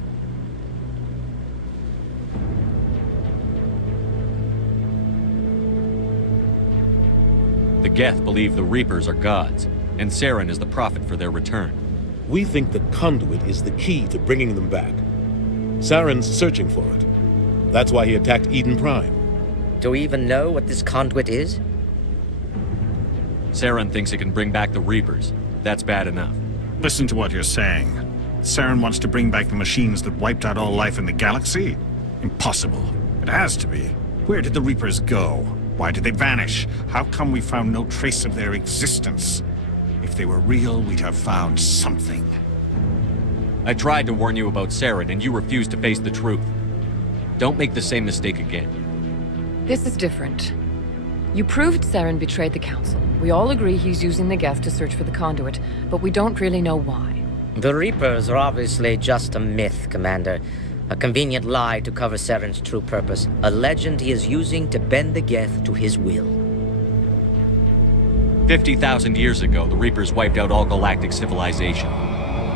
The Geth believe the Reapers are gods, and Saren is the prophet for their return. We think the conduit is the key to bringing them back. Saren's searching for it. That's why he attacked Eden Prime. Do we even know what this conduit is? Saren thinks it can bring back the Reapers. That's bad enough. Listen to what you're saying. Saren wants to bring back the machines that wiped out all life in the galaxy? Impossible. It has to be. Where did the Reapers go? Why did they vanish? How come we found no trace of their existence? If they were real, we'd have found something. I tried to warn you about Saren, and you refused to face the truth. Don't make the same mistake again. This is different. You proved Saren betrayed the Council. We all agree he's using the Geth to search for the conduit, but we don't really know why. The Reapers are obviously just a myth, Commander. A convenient lie to cover Saren's true purpose. A legend he is using to bend the Geth to his will. 50,000 years ago, the Reapers wiped out all galactic civilization.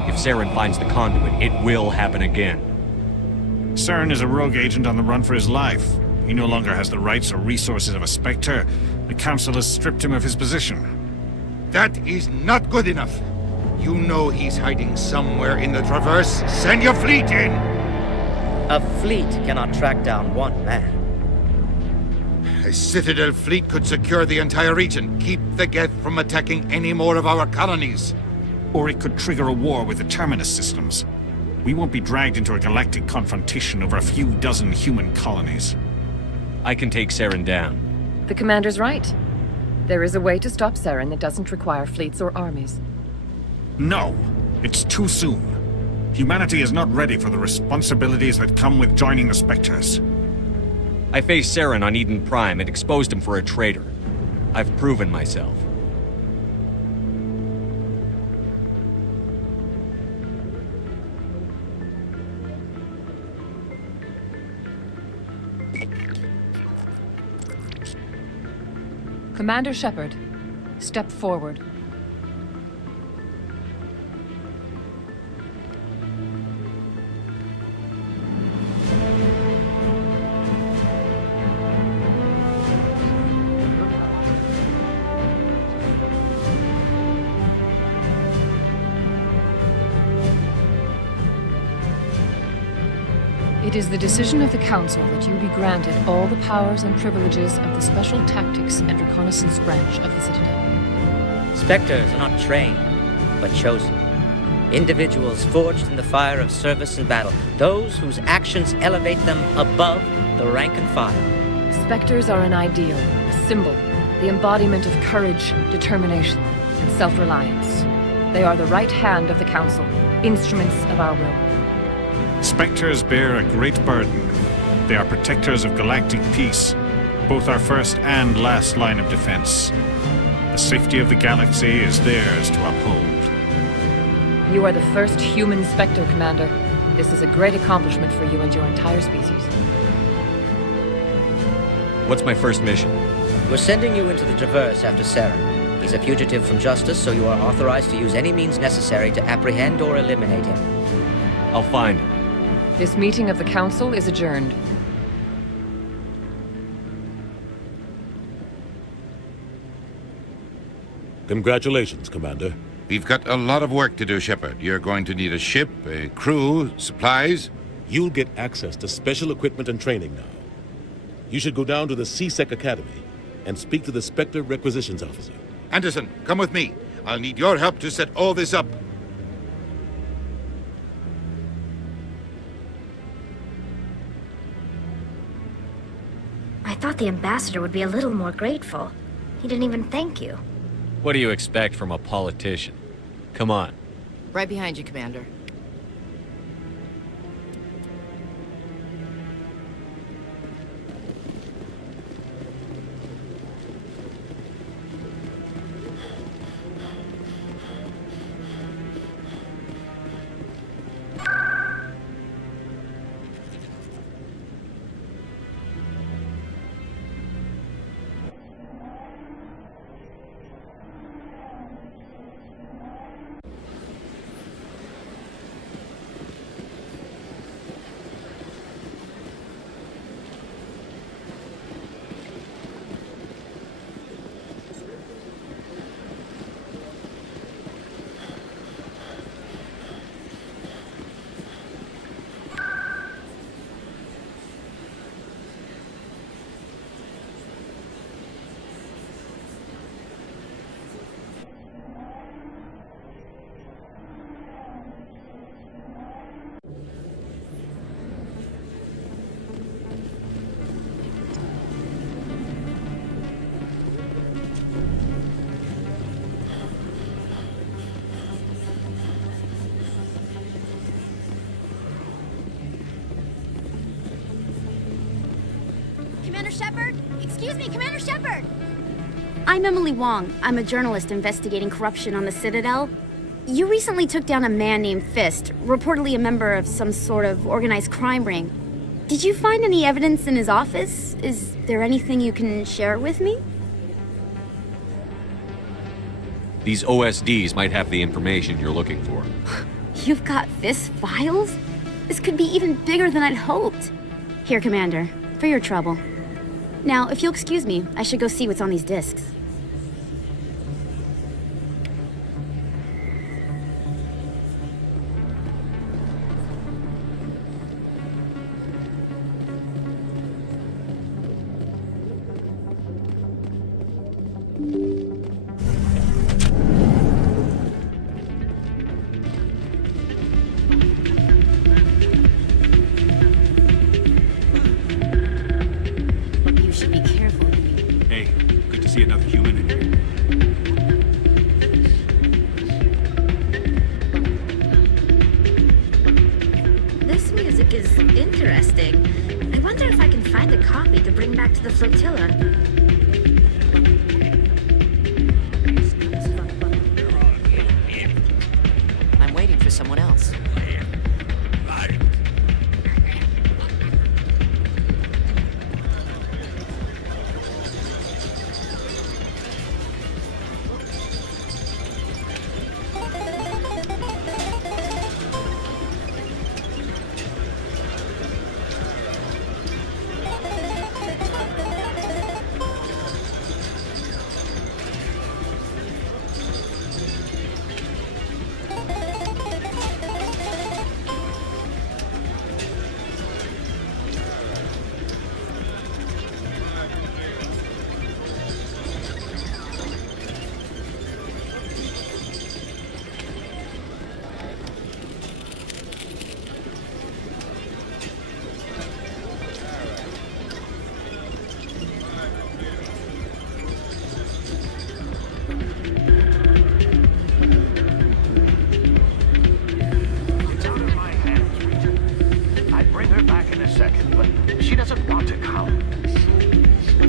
If Saren finds the conduit, it will happen again. Saren is a rogue agent on the run for his life. He no longer has the rights or resources of a Spectre. The Council has stripped him of his position. That is not good enough. You know he's hiding somewhere in the Traverse. Send your fleet in! A fleet cannot track down one man. A Citadel fleet could secure the entire region, keep the Geth from attacking any more of our colonies. Or it could trigger a war with the Terminus systems. We won't be dragged into a galactic confrontation over a few dozen human colonies. I can take Saren down. The Commander's right. There is a way to stop Saren that doesn't require fleets or armies. No, it's too soon. Humanity is not ready for the responsibilities that come with joining the Spectres. I faced Saren on Eden Prime and exposed him for a traitor. I've proven myself. Commander Shepard, step forward. It is the decision of the Council that you be granted all the powers and privileges of the Special Tactics and Reconnaissance branch of the Citadel. Spectres are not trained, but chosen. Individuals forged in the fire of service and battle. Those whose actions elevate them above the rank and file. Spectres are an ideal, a symbol, the embodiment of courage, determination, and self-reliance. They are the right hand of the Council, instruments of our will. Spectres bear a great burden. They are protectors of galactic peace, both our first and last line of defense. The safety of the galaxy is theirs to uphold. You are the first human Spectre, Commander. This is a great accomplishment for you and your entire species. What's my first mission? We're sending you into the Traverse after Saren. He's a fugitive from justice, so you are authorized to use any means necessary to apprehend or eliminate him. I'll find him. This meeting of the Council is adjourned. Congratulations, Commander. We've got a lot of work to do, Shepard. You're going to need a ship, a crew, supplies. You'll get access to special equipment and training now. You should go down to the C-Sec Academy and speak to the Spectre Requisitions Officer. Anderson, come with me. I'll need your help to set all this up. I thought the ambassador would be a little more grateful. He didn't even thank you. What do you expect from a politician? Come on. Right behind you, Commander. Commander Shepard? Excuse me, Commander Shepard! I'm Emily Wong. I'm a journalist investigating corruption on the Citadel. You recently took down a man named Fist, reportedly a member of some sort of organized crime ring. Did you find any evidence in his office? Is there anything you can share with me? These OSDs might have the information you're looking for. You've got Fist files? This could be even bigger than I'd hoped. Here, Commander, for your trouble. Now, if you'll excuse me, I should go see what's on these discs.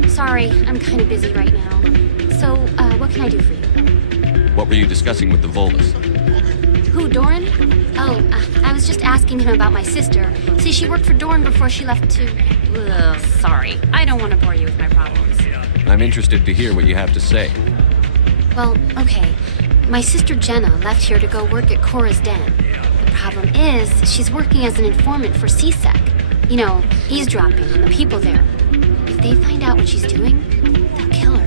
Sorry, I'm kind of busy right now. So, what can I do for you? What were you discussing with the Volus? Who, Doran? Oh, I was just asking him about my sister. See, she worked for Doran before she left to... Ugh, sorry. I don't want to bore you with my problems. I'm interested to hear what you have to say. Well, okay. My sister Jenna left here to go work at Cora's Den. The problem is, she's working as an informant for CSEC. You know, eavesdropping on the people there. If they find out what she's doing, they'll kill her.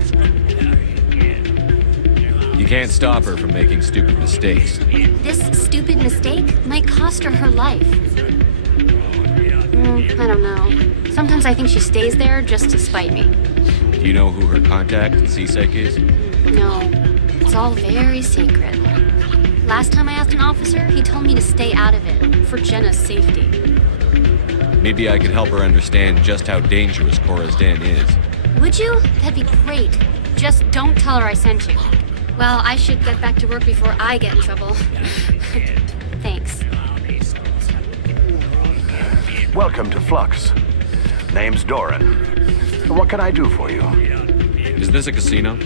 You can't stop her from making stupid mistakes. This stupid mistake might cost her her life. I don't know. Sometimes I think she stays there just to spite me. Do you know who her contact at CSEC is? No, it's all very secret. Last time I asked an officer, he told me to stay out of it, for Jenna's safety. Maybe I could help her understand just how dangerous Cora's Den is. Would you? That'd be great. Just don't tell her I sent you. Well, I should get back to work before I get in trouble. Thanks. Welcome to Flux. Name's Doran. What can I do for you? Is this a casino?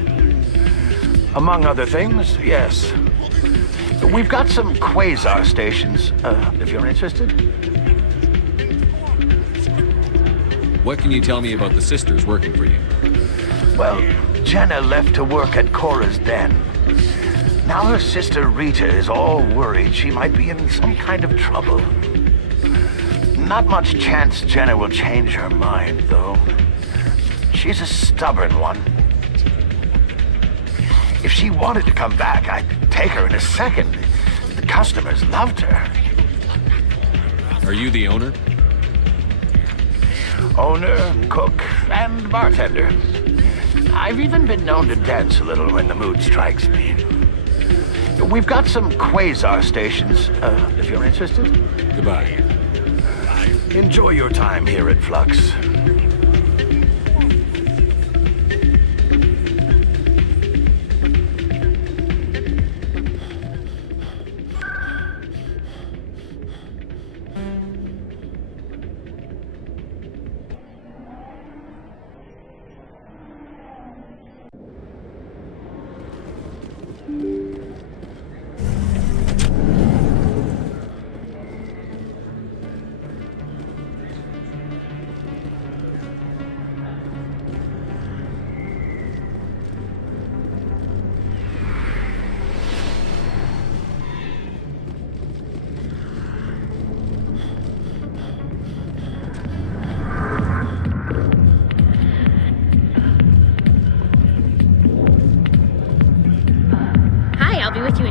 Among other things, yes. We've got some quasar stations, if you're interested. What can you tell me about the sisters working for you? Well, Jenna left to work at Cora's Den. Now her sister Rita is all worried she might be in some kind of trouble. Not much chance Jenna will change her mind, though. She's a stubborn one. If she wanted to come back, I'd take her in a second. The customers loved her. Are you the owner? Owner, cook, and bartender. I've even been known to dance a little when the mood strikes me. We've got some quasar stations, if you're interested. Goodbye. Enjoy your time here at Flux.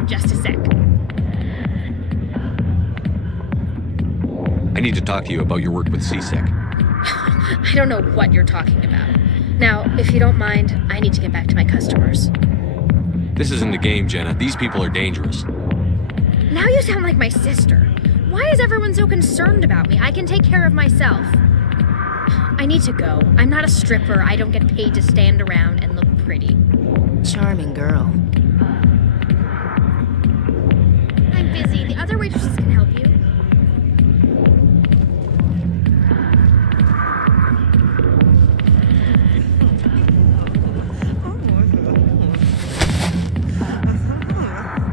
just a sec. I need to talk to you about your work with CSEC. I don't know what you're talking about. Now, if you don't mind, I need to get back to my customers. This isn't a game, Jenna. These people are dangerous. Now you sound like my sister. Why is everyone so concerned about me? I can take care of myself. I need to go. I'm not a stripper. I don't get paid to stand around and look pretty. Charming girl. I'm busy. The other waitresses can help you.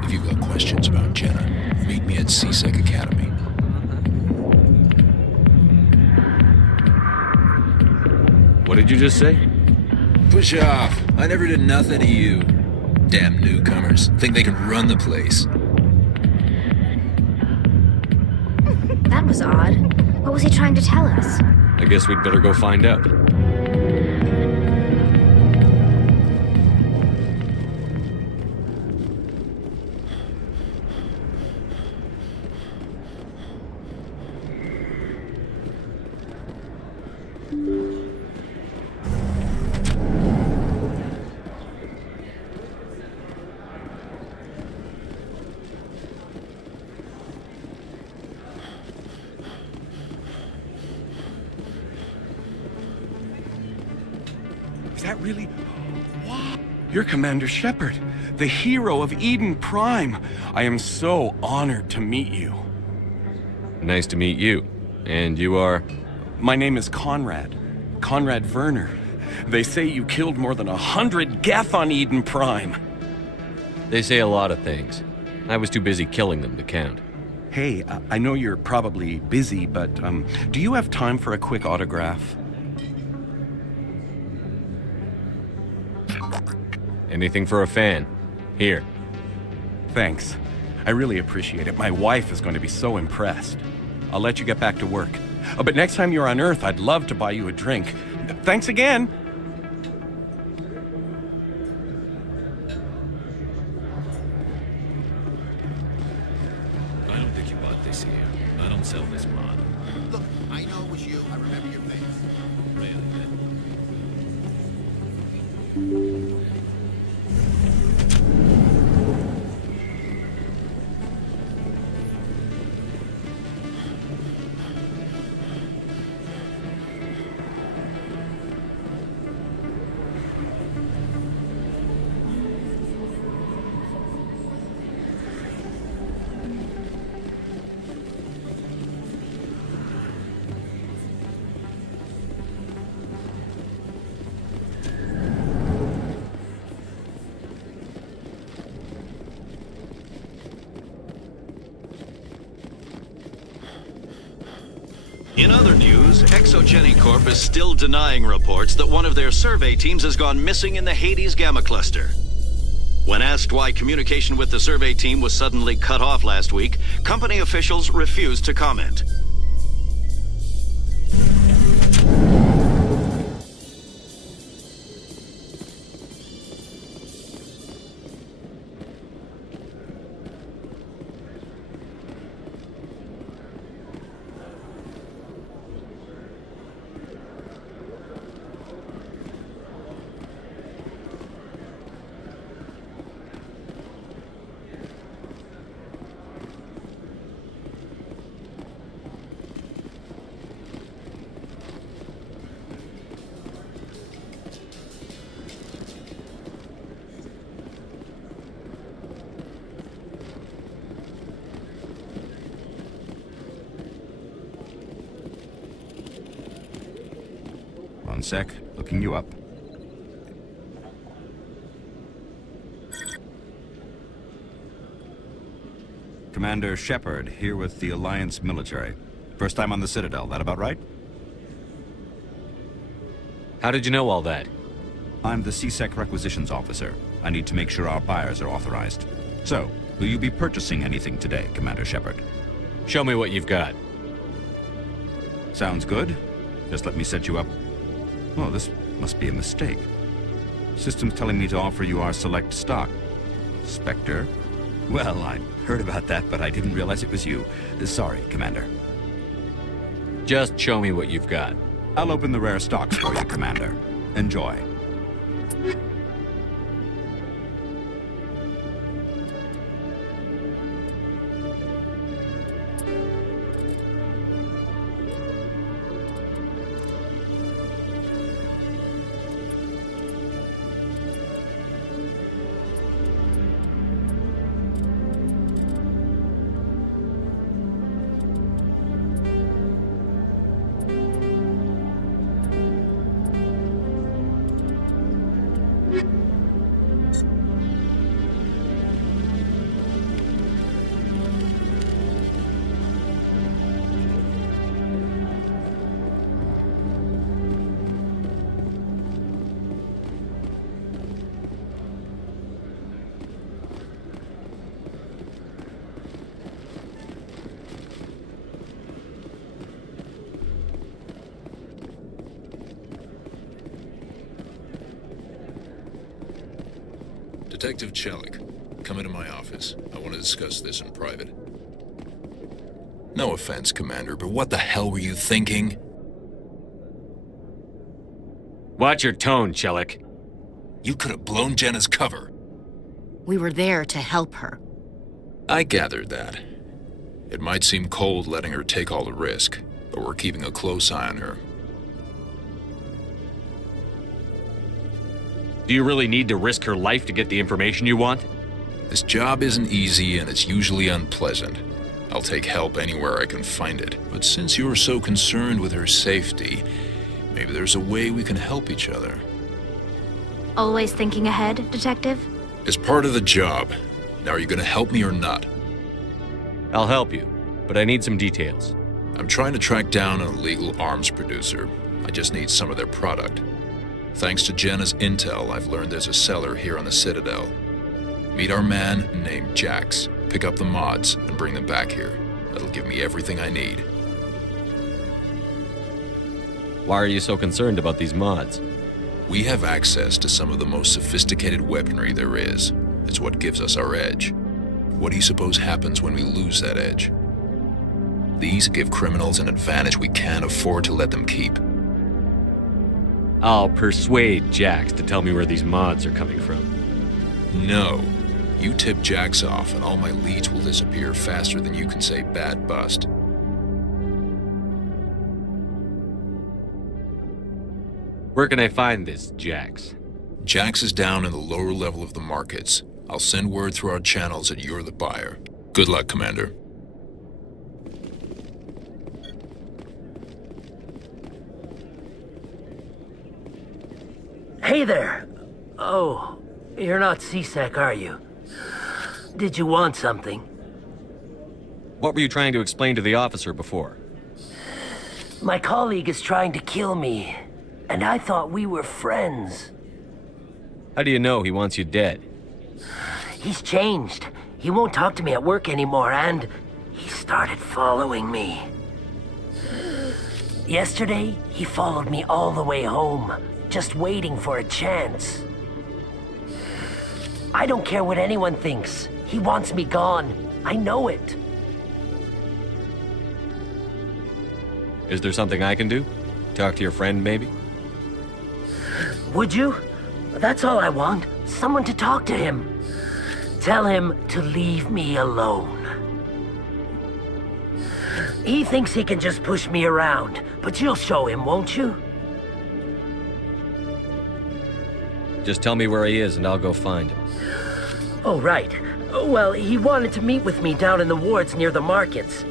If you've got questions about Jenna, meet me at CSEC Academy. What did you just say? Push off. I never did nothing to you. Damn newcomers. Think they can run the place. That was odd. What was he trying to tell us? I guess we'd better go find out. Is that really? Wow. You're Commander Shepard, the hero of Eden Prime. I am so honored to meet you. Nice to meet you. And you are? My name is Conrad. Conrad Werner. They say you killed more than 100 Geth on Eden Prime. They say a lot of things. I was too busy killing them to count. Hey, I know you're probably busy, but do you have time for a quick autograph? Anything for a fan. Here. Thanks. I really appreciate it. My wife is going to be so impressed. I'll let you get back to work. But next time you're on Earth, I'd love to buy you a drink. Thanks again! I don't think you bought this here. I don't sell this mod. Look, I know it was you. I remember your face. Really? In other news, Exogeny Corp is still denying reports that one of their survey teams has gone missing in the Hades Gamma Cluster. When asked why communication with the survey team was suddenly cut off last week, company officials refused to comment. One sec, looking you up. Commander Shepard, here with the Alliance military. First time on the Citadel, that about right? How did you know all that? I'm the CSEC requisitions officer. I need to make sure our buyers are authorized. So, will you be purchasing anything today, Commander Shepard? Show me what you've got. Sounds good. Just let me set you up. Oh, this must be a mistake. System's telling me to offer you our select stock. Spectre, Well, I heard about that, but I didn't realize it was you. Sorry, Commander. Just show me what you've got. I'll open the rare stocks for you, Commander. Enjoy. Detective Chelik, come into my office. I want to discuss this in private. No offense, Commander, but what the hell were you thinking? Watch your tone, Chelik. You could have blown Jenna's cover. We were there to help her. I gathered that. It might seem cold letting her take all the risk, but we're keeping a close eye on her. Do you really need to risk her life to get the information you want? This job isn't easy and it's usually unpleasant. I'll take help anywhere I can find it. But since you're so concerned with her safety, maybe there's a way we can help each other. Always thinking ahead, Detective? As part of the job. Now, are you gonna help me or not? I'll help you, but I need some details. I'm trying to track down an illegal arms producer. I just need some of their product. Thanks to Jenna's intel, I've learned there's a seller here on the Citadel. Meet our man named Jax. Pick up the mods and bring them back here. That'll give me everything I need. Why are you so concerned about these mods? We have access to some of the most sophisticated weaponry there is. It's what gives us our edge. What do you suppose happens when we lose that edge? These give criminals an advantage we can't afford to let them keep. I'll persuade Jax to tell me where these mods are coming from. No. You tip Jax off and all my leads will disappear faster than you can say bad bust. Where can I find this Jax? Jax is down in the lower level of the markets. I'll send word through our channels that you're the buyer. Good luck, Commander. Hey there! Oh, you're not C-Sec, are you? Did you want something? What were you trying to explain to the officer before? My colleague is trying to kill me, and I thought we were friends. How do you know he wants you dead? He's changed. He won't talk to me at work anymore, and he started following me. Yesterday, he followed me all the way home, just waiting for a chance. I don't care what anyone thinks. He wants me gone. I know it. Is there something I can do? Talk to your friend, maybe? Would you? That's all I want. Someone to talk to him. Tell him to leave me alone. He thinks he can just push me around, but you'll show him, won't you? Just tell me where he is and I'll go find him. Oh, right. Well, he wanted to meet with me down in the wards near the markets.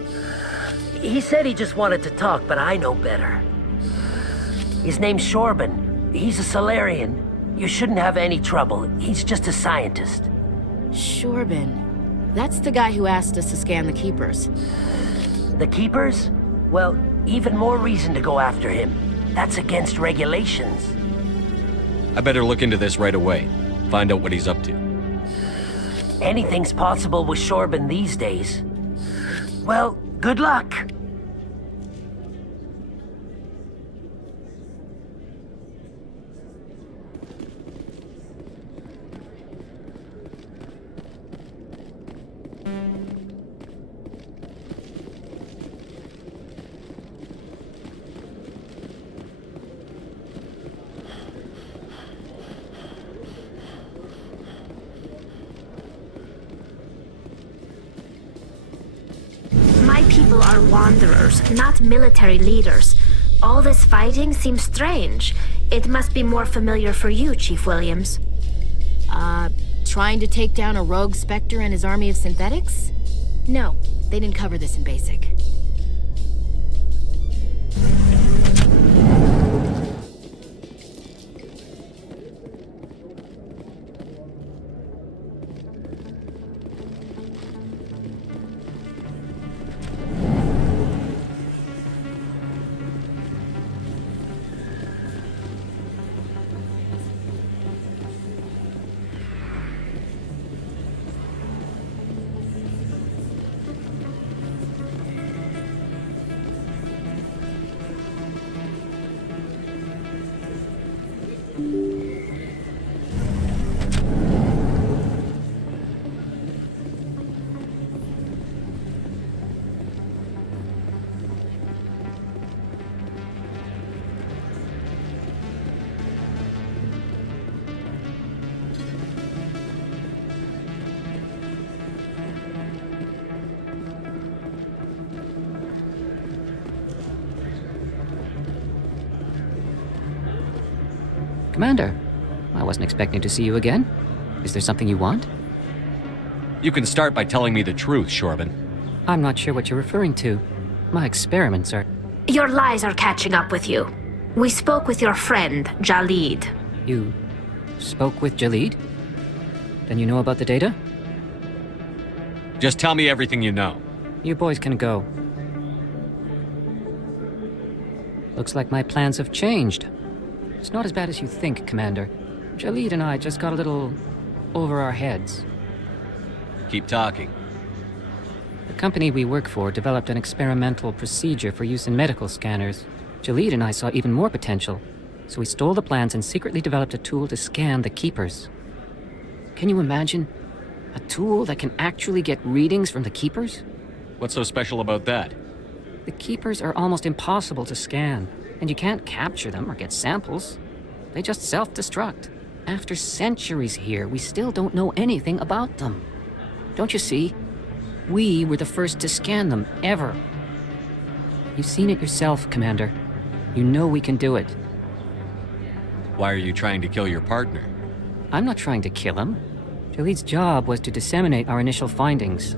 He said he just wanted to talk, but I know better. His name's Shorban. He's a Solarian. You shouldn't have any trouble. He's just a scientist. Shorban. That's the guy who asked us to scan the Keepers. The Keepers? Well, even more reason to go after him. That's against regulations. I better look into this right away. Find out what he's up to. Anything's possible with Shorban these days. Well, good luck. people are wanderers, not military leaders. All this fighting seems strange. It must be more familiar for you, Chief Williams. Trying to take down a rogue Spectre and his army of synthetics? No, they didn't cover this in basic. Commander, I wasn't expecting to see you again. Is there something you want? You can start by telling me the truth, Shorban. I'm not sure what you're referring to. My experiments are... Your lies are catching up with you. We spoke with your friend, Jalid. You spoke with Jalid? Then you know about the data? Just tell me everything you know. You boys can go. Looks like my plans have changed. It's not as bad as you think, Commander. Jalid and I just got a little over our heads. Keep talking. The company we work for developed an experimental procedure for use in medical scanners. Jalid and I saw even more potential, so we stole the plans and secretly developed a tool to scan the Keepers. Can you imagine? A tool that can actually get readings from the Keepers? What's so special about that? The Keepers are almost impossible to scan, and you can't capture them or get samples. They just self-destruct. After centuries here, we still don't know anything about them. Don't you see? We were the first to scan them, ever. You've seen it yourself, Commander. You know we can do it. Why are you trying to kill your partner? I'm not trying to kill him. Jalid's job was to disseminate our initial findings.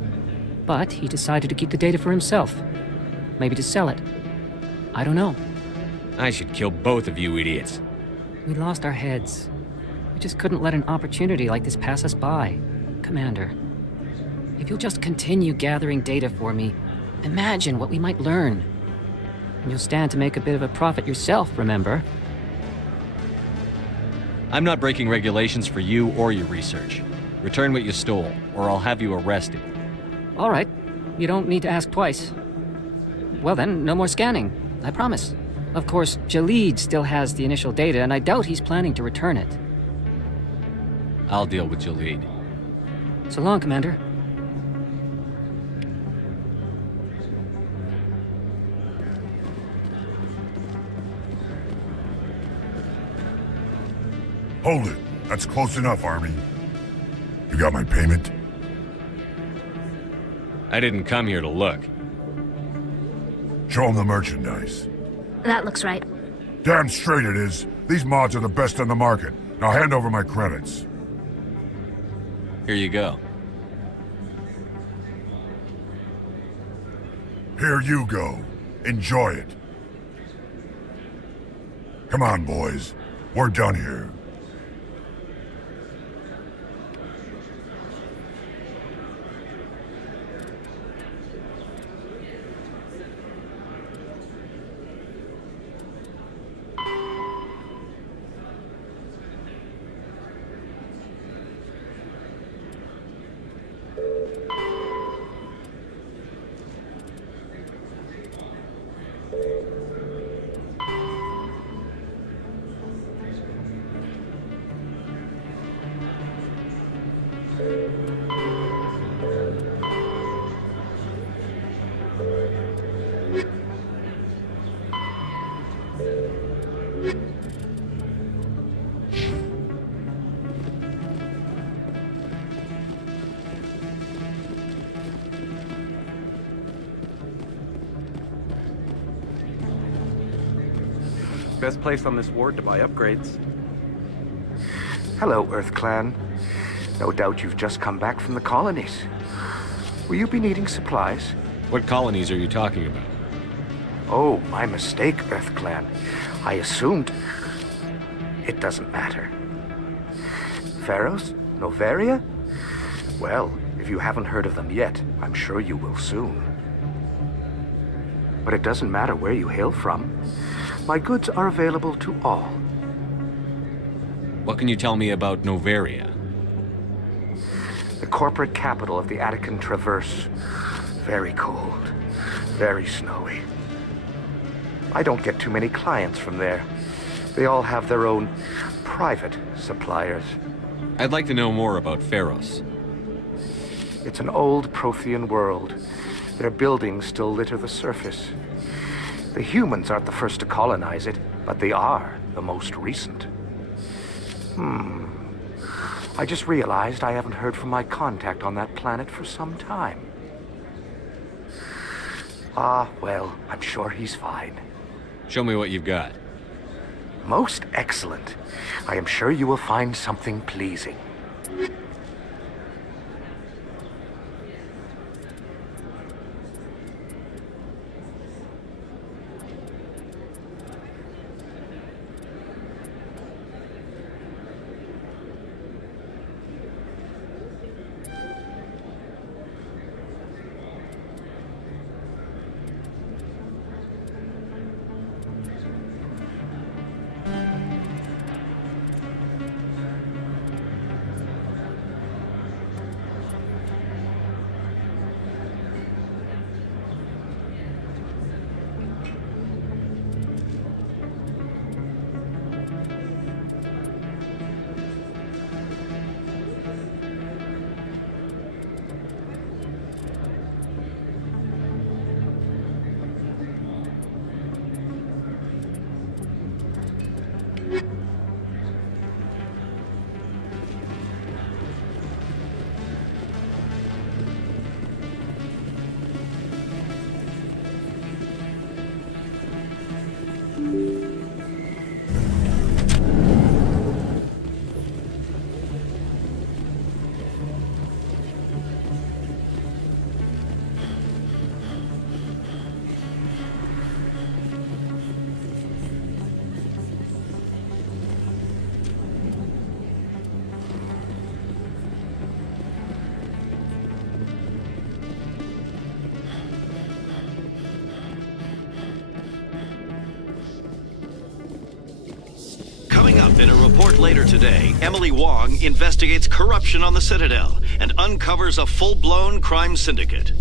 But he decided to keep the data for himself. Maybe to sell it. I don't know. I should kill both of you idiots. We lost our heads. We just couldn't let an opportunity like this pass us by. Commander, if you'll just continue gathering data for me, imagine what we might learn. And you'll stand to make a bit of a profit yourself, remember? I'm not breaking regulations for you or your research. Return what you stole, or I'll have you arrested. All right. You don't need to ask twice. Well then, no more scanning. I promise. Of course, Jalid still has the initial data, and I doubt he's planning to return it. I'll deal with Jalid. So long, Commander. Hold it. That's close enough, Army. You got my payment? I didn't come here to look. Show them the merchandise. That looks right. Damn straight it is. These mods are the best on the market. Now hand over my credits. Here you go. Here you go. Enjoy it. Come on, boys. We're done here. Best place on this ward to buy upgrades. Hello, Earth Clan. No doubt you've just come back from the colonies. Will you be needing supplies? What colonies are you talking about? Oh, my mistake, Earth Clan. I assumed... It doesn't matter. Pharos? Noveria? Well, if you haven't heard of them yet, I'm sure you will soon. But it doesn't matter where you hail from. My goods are available to all. What can you tell me about Noveria? The corporate capital of the Attican Traverse. Very cold. Very snowy. I don't get too many clients from there. They all have their own private suppliers. I'd like to know more about Pharos. It's an old Prothean world. Their buildings still litter the surface. The humans aren't the first to colonize it, but they are the most recent. I just realized I haven't heard from my contact on that planet for some time. Ah, well, I'm sure he's fine. Show me what you've got. Most excellent. I am sure you will find something pleasing. Coming up in a report later today, Emily Wong investigates corruption on the Citadel and uncovers a full-blown crime syndicate.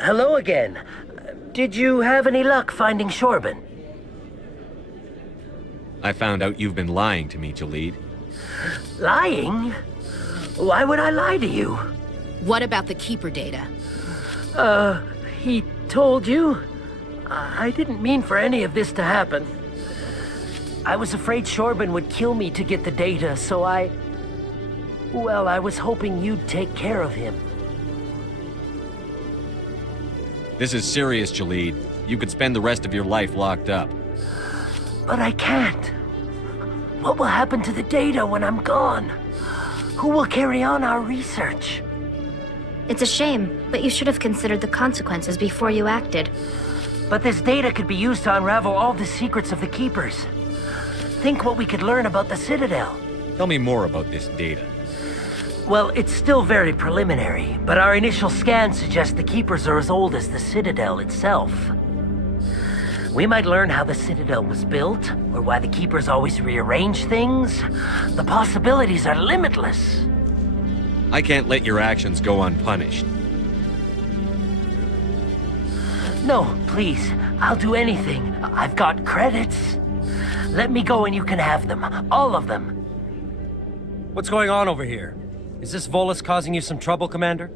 Hello again. Did you have any luck finding Shorban? I found out you've been lying to me, Jalid. Lying? Why would I lie to you? What about the Keeper data? He told you? I didn't mean for any of this to happen. I was afraid Shorban would kill me to get the data, so well, I was hoping you'd take care of him. This is serious, Jalid. You could spend the rest of your life locked up. But I can't. What will happen to the data when I'm gone? Who will carry on our research? It's a shame, but you should have considered the consequences before you acted. But this data could be used to unravel all the secrets of the Keepers. Think what we could learn about the Citadel. Tell me more about this data. Well, it's still very preliminary, but our initial scans suggest the Keepers are as old as the Citadel itself. We might learn how the Citadel was built, or why the Keepers always rearrange things. The possibilities are limitless. I can't let your actions go unpunished. No, please. I'll do anything. I've got credits. Let me go and you can have them. All of them. What's going on over here? Is this Volus causing you some trouble, Commander?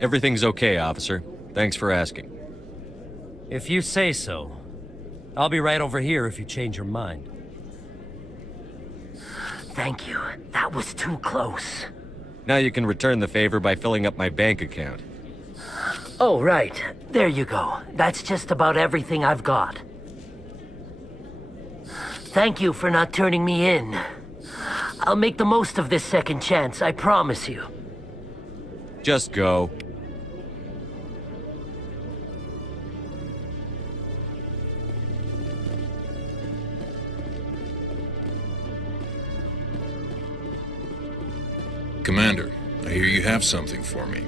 Everything's okay, officer. Thanks for asking. If you say so. I'll be right over here if you change your mind. Thank you. That was too close. Now you can return the favor by filling up my bank account. Oh, right. There you go. That's just about everything I've got. Thank you for not turning me in. I'll make the most of this second chance, I promise you. Just go. Commander, I hear you have something for me.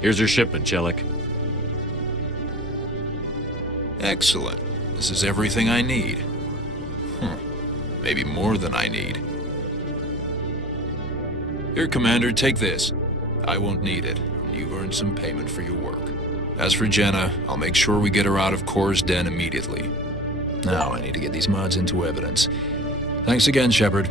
Here's your shipment, Chelik. Excellent. This is everything I need. Maybe more than I need. Here, Commander, take this. I won't need it. You've earned some payment for your work. As for Jenna, I'll make sure we get her out of Kor's den immediately. Now I need to get these mods into evidence. Thanks again, Shepard.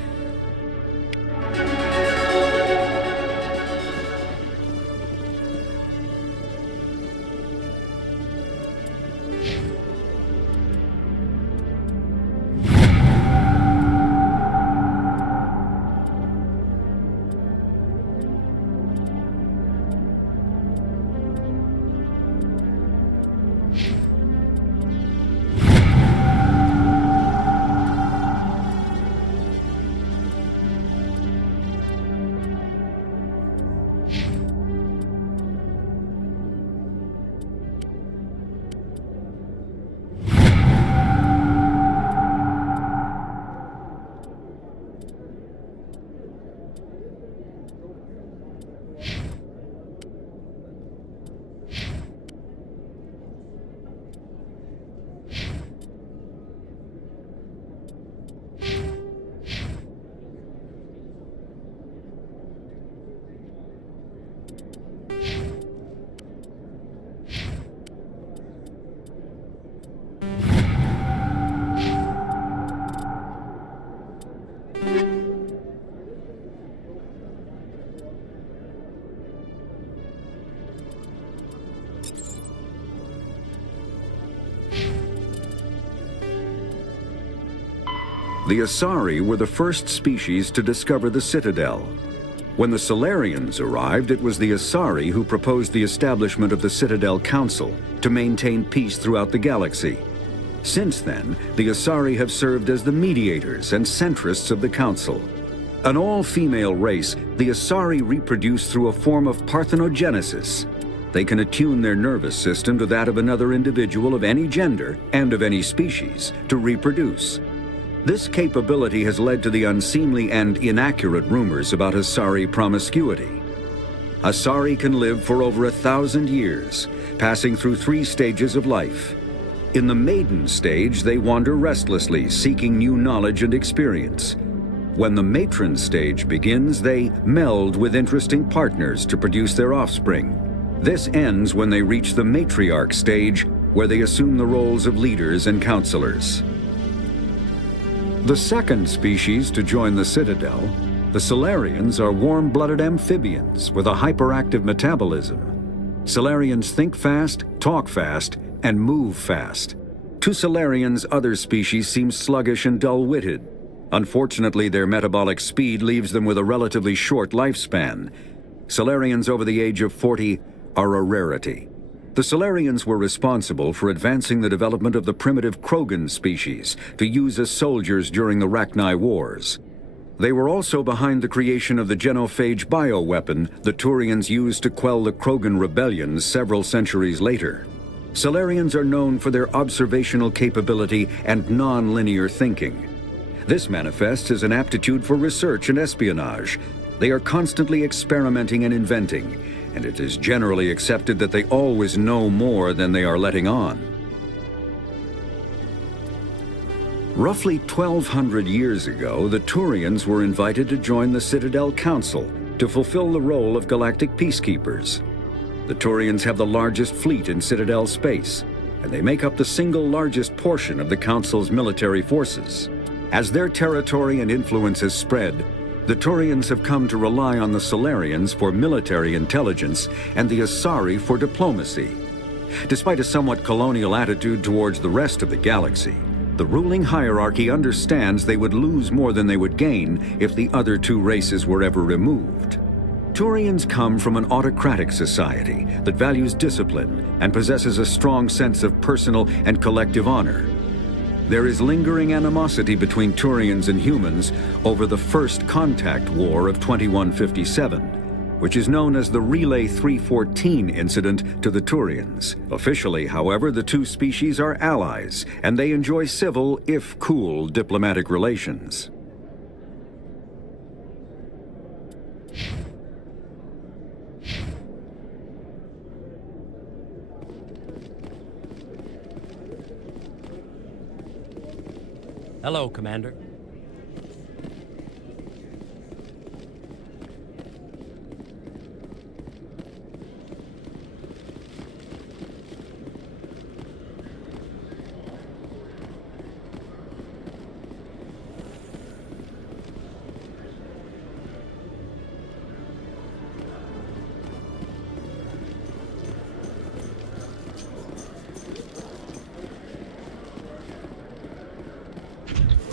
The Asari were the first species to discover the Citadel. When the Solarians arrived, it was the Asari who proposed the establishment of the Citadel Council to maintain peace throughout the galaxy. Since then, the Asari have served as the mediators and centrists of the Council. An all-female race, the Asari reproduce through a form of parthenogenesis. They can attune their nervous system to that of another individual of any gender and of any species to reproduce. This capability has led to the unseemly and inaccurate rumors about Asari promiscuity. Asari can live for over 1,000 years, passing through 3 stages of life. In the maiden stage, they wander restlessly, seeking new knowledge and experience. When the matron stage begins, they meld with interesting partners to produce their offspring. This ends when they reach the matriarch stage, where they assume the roles of leaders and counselors. The second species to join the Citadel, the Solarians, are warm-blooded amphibians with a hyperactive metabolism. Solarians think fast, talk fast, and move fast. To Solarians, other species seem sluggish and dull-witted. Unfortunately, their metabolic speed leaves them with a relatively short lifespan. Solarians over the age of 40 are a rarity. The Solarians were responsible for advancing the development of the primitive Krogan species to use as soldiers during the Rachni Wars. They were also behind the creation of the genophage bioweapon the Turians used to quell the Krogan rebellions several centuries later. Solarians are known for their observational capability and non-linear thinking. This manifests as an aptitude for research and espionage. They are constantly experimenting and inventing, and it is generally accepted that they always know more than they are letting on. Roughly 1,200 years ago, the Turians were invited to join the Citadel Council to fulfill the role of galactic peacekeepers. The Turians have the largest fleet in Citadel space, and they make up the single largest portion of the Council's military forces. As their territory and influence has spread, The Turians have come to rely on the Solarians for military intelligence and the Asari for diplomacy. Despite a somewhat colonial attitude towards the rest of the galaxy, the ruling hierarchy understands they would lose more than they would gain if the other two races were ever removed. Turians come from an autocratic society that values discipline and possesses a strong sense of personal and collective honor. There is lingering animosity between Turians and humans over the First Contact War of 2157, which is known as the Relay 314 incident to the Turians. Officially, however, the two species are allies, and they enjoy civil, if cool, diplomatic relations. Hello, Commander.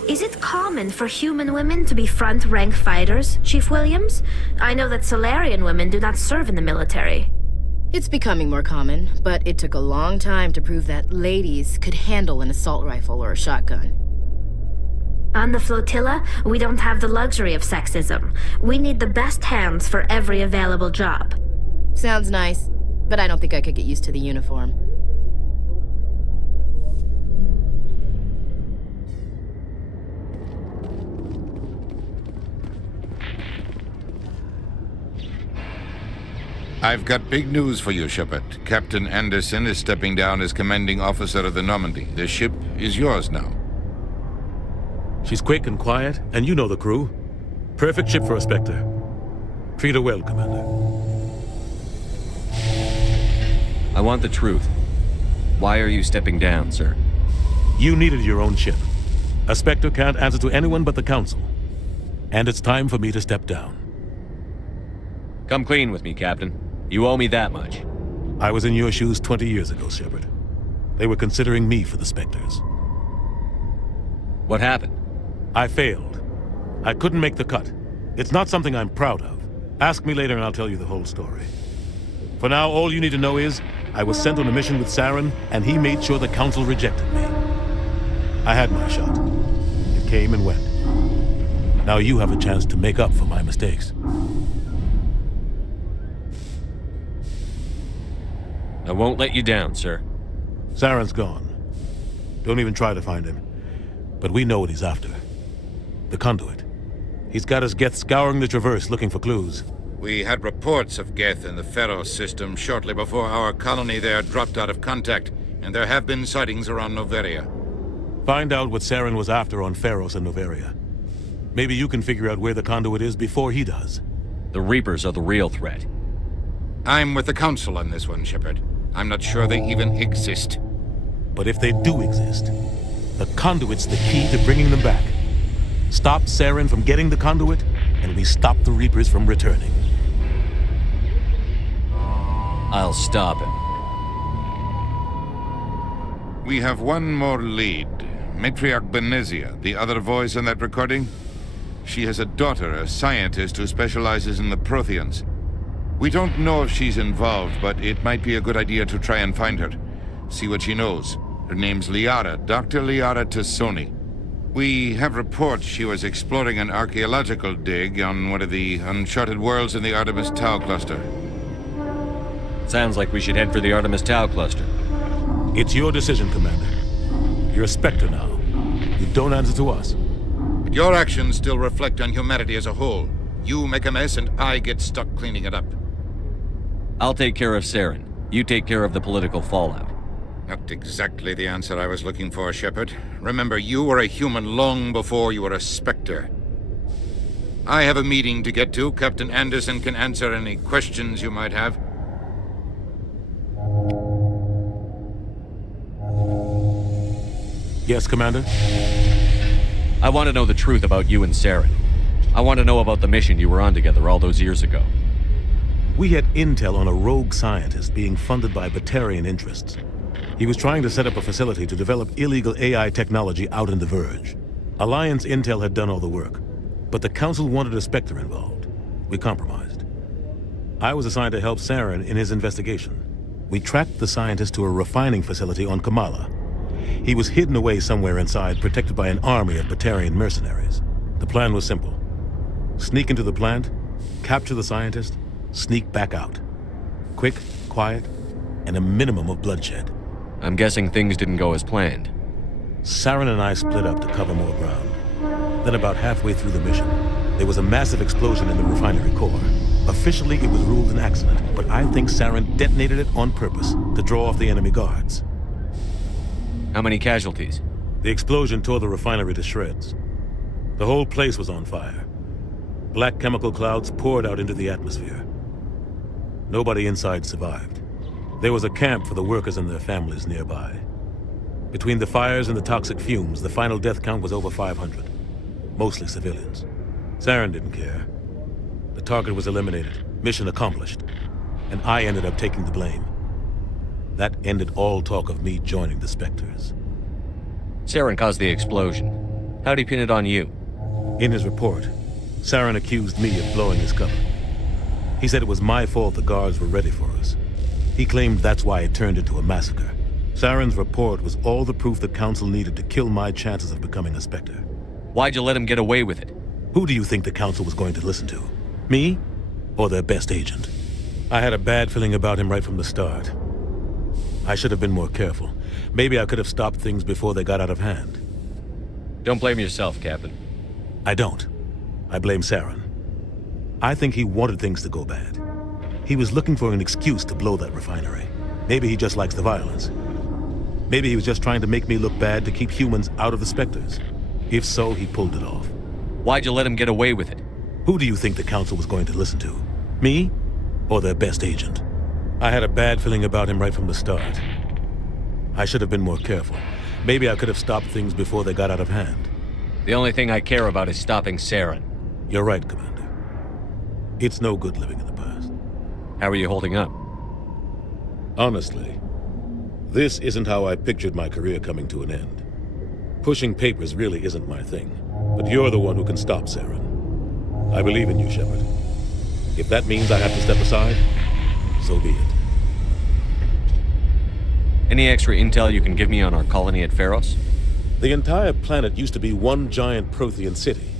Is it common for human women to be front-rank fighters, Chief Williams? I know that Solarian women do not serve in the military. It's becoming more common, but it took a long time to prove that ladies could handle an assault rifle or a shotgun. On the flotilla, we don't have the luxury of sexism. We need the best hands for every available job. Sounds nice, but I don't think I could get used to the uniform. I've got big news for you, Shepard. Captain Anderson is stepping down as commanding officer of the Normandy. The ship is yours now. She's quick and quiet, and you know the crew. Perfect ship for a Spectre. Treat her well, Commander. I want the truth. Why are you stepping down, sir? You needed your own ship. A Spectre can't answer to anyone but the Council. And it's time for me to step down. Come clean with me, Captain. You owe me that much. I was in your shoes 20 years ago, Shepard. They were considering me for the Spectres. What happened? I failed. I couldn't make the cut. It's not something I'm proud of. Ask me later and I'll tell you the whole story. For now, all you need to know is, I was sent on a mission with Saren, and he made sure the Council rejected me. I had my shot. It came and went. Now you have a chance to make up for my mistakes. I won't let you down, sir. Saren's gone. Don't even try to find him. But we know what he's after. The conduit. He's got his Geth scouring the Traverse looking for clues. We had reports of Geth in the Pharos system shortly before our colony there dropped out of contact, and there have been sightings around Noveria. Find out what Saren was after on Pharos and Noveria. Maybe you can figure out where the conduit is before he does. The Reapers are the real threat. I'm with the Council on this one, Shepard. I'm not sure they even exist. But if they do exist, the conduit's the key to bringing them back. Stop Saren from getting the conduit, and we stop the Reapers from returning. I'll stop him. We have one more lead. Matriarch Benezia, the other voice in that recording. She has a daughter, a scientist who specializes in the Protheans. We don't know if she's involved, but it might be a good idea to try and find her. See what she knows. Her name's Liara, Dr. Liara Tassoni. We have reports she was exploring an archaeological dig on one of the uncharted worlds in the Artemis Tau cluster. Sounds like we should head for the Artemis Tau cluster. It's your decision, Commander. You're a Spectre now. You don't answer to us. But your actions still reflect on humanity as a whole. You make a mess and I get stuck cleaning it up. I'll take care of Saren. You take care of the political fallout. Not exactly the answer I was looking for, Shepard. Remember, you were a human long before you were a Spectre. I have a meeting to get to. Captain Anderson can answer any questions you might have. Yes, Commander? I want to know the truth about you and Saren. I want to know about the mission you were on together all those years ago. We had intel on a rogue scientist being funded by Batarian interests. He was trying to set up a facility to develop illegal AI technology out in the Verge. Alliance intel had done all the work, but the Council wanted a Spectre involved. We compromised. I was assigned to help Saren in his investigation. We tracked the scientist to a refining facility on Kamala. He was hidden away somewhere inside, protected by an army of Batarian mercenaries. The plan was simple. Sneak into the plant, capture the scientist, sneak back out. Quick, quiet, and a minimum of bloodshed. I'm guessing things didn't go as planned. Saren and I split up to cover more ground. Then about halfway through the mission, there was a massive explosion in the refinery core. Officially, it was ruled an accident, but I think Saren detonated it on purpose to draw off the enemy guards. How many casualties? The explosion tore the refinery to shreds. The whole place was on fire. Black chemical clouds poured out into the atmosphere. Nobody inside survived. There was a camp for the workers and their families nearby. Between the fires and the toxic fumes, the final death count was over 500. Mostly civilians. Saren didn't care. The target was eliminated, mission accomplished, and I ended up taking the blame. That ended all talk of me joining the Spectres. Saren caused the explosion. How'd he pin it on you? In his report, Saren accused me of blowing his cover. He said it was my fault the guards were ready for us. He claimed that's why it turned into a massacre. Saren's report was all the proof the Council needed to kill my chances of becoming a Spectre. Why'd you let him get away with it? Who do you think the Council was going to listen to? Me? Or their best agent? I had a bad feeling about him right from the start. I should have been more careful. Maybe I could have stopped things before they got out of hand. Don't blame yourself, Captain. I don't. I blame Saren. I think he wanted things to go bad. He was looking for an excuse to blow that refinery. Maybe he just likes the violence. Maybe he was just trying to make me look bad to keep humans out of the Spectres. If so, he pulled it off. Why'd you let him get away with it? Who do you think the Council was going to listen to? Me? Or their best agent? I had a bad feeling about him right from the start. I should have been more careful. Maybe I could have stopped things before they got out of hand. The only thing I care about is stopping Saren. You're right, Commander. It's no good living in the past. How are you holding up? Honestly, this isn't how I pictured my career coming to an end. Pushing papers really isn't my thing, but you're the one who can stop Saren. I believe in you, Shepard. If that means I have to step aside, so be it. Any extra intel you can give me on our colony at Pharos? The entire planet used to be one giant Prothean city.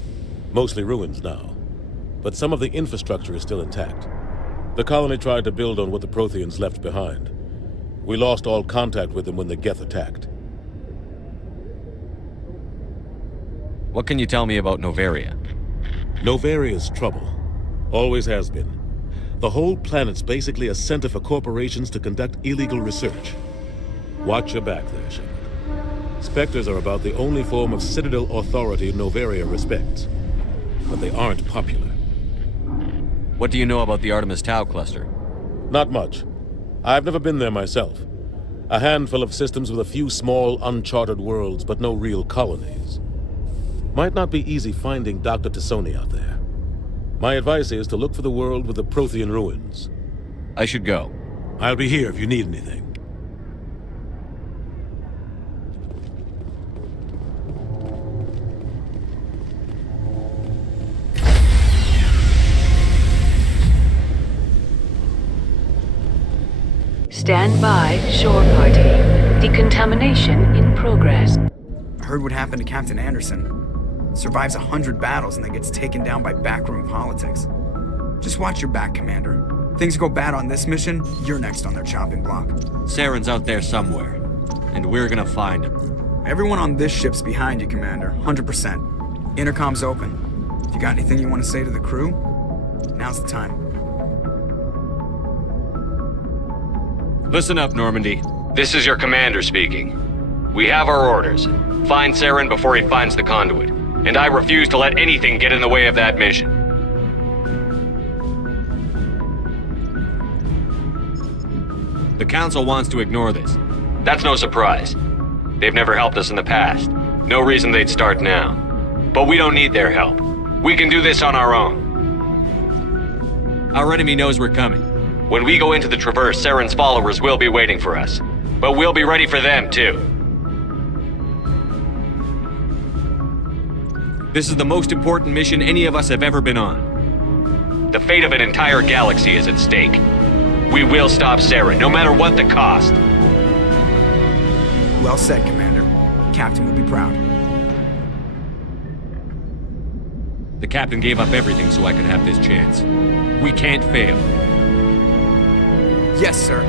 Mostly ruins now. But some of the infrastructure is still intact. The colony tried to build on what the Protheans left behind. We lost all contact with them when the Geth attacked. What can you tell me about Novaria? Novaria's trouble. Always has been. The whole planet's basically a center for corporations to conduct illegal research. Watch your back there, Shepard. Spectres are about the only form of Citadel authority Novaria respects. But they aren't popular. What do you know about the Artemis Tau cluster? Not much. I've never been there myself. A handful of systems with a few small, uncharted worlds, but no real colonies. Might not be easy finding Dr. Tassoni out there. My advice is to look for the world with the Prothean ruins. I should go. I'll be here if you need anything. Stand by, shore party. Decontamination in progress. I heard what happened to Captain Anderson. Survives 100 battles and then gets taken down by backroom politics. Just watch your back, Commander. Things go bad on this mission, you're next on their chopping block. Saren's out there somewhere, and we're gonna find him. Everyone on this ship's behind you, Commander. 100%. Intercom's open. If you got anything you want to say to the crew, now's the time. Listen up, Normandy. This is your commander speaking. We have our orders. Find Saren before he finds the conduit. And I refuse to let anything get in the way of that mission. The Council wants to ignore this. That's no surprise. They've never helped us in the past. No reason they'd start now. But we don't need their help. We can do this on our own. Our enemy knows we're coming. When we go into the Traverse, Saren's followers will be waiting for us. But we'll be ready for them, too. This is the most important mission any of us have ever been on. The fate of an entire galaxy is at stake. We will stop Saren, no matter what the cost. Well said, Commander. Captain will be proud. The captain gave up everything so I could have this chance. We can't fail. Yes, sir.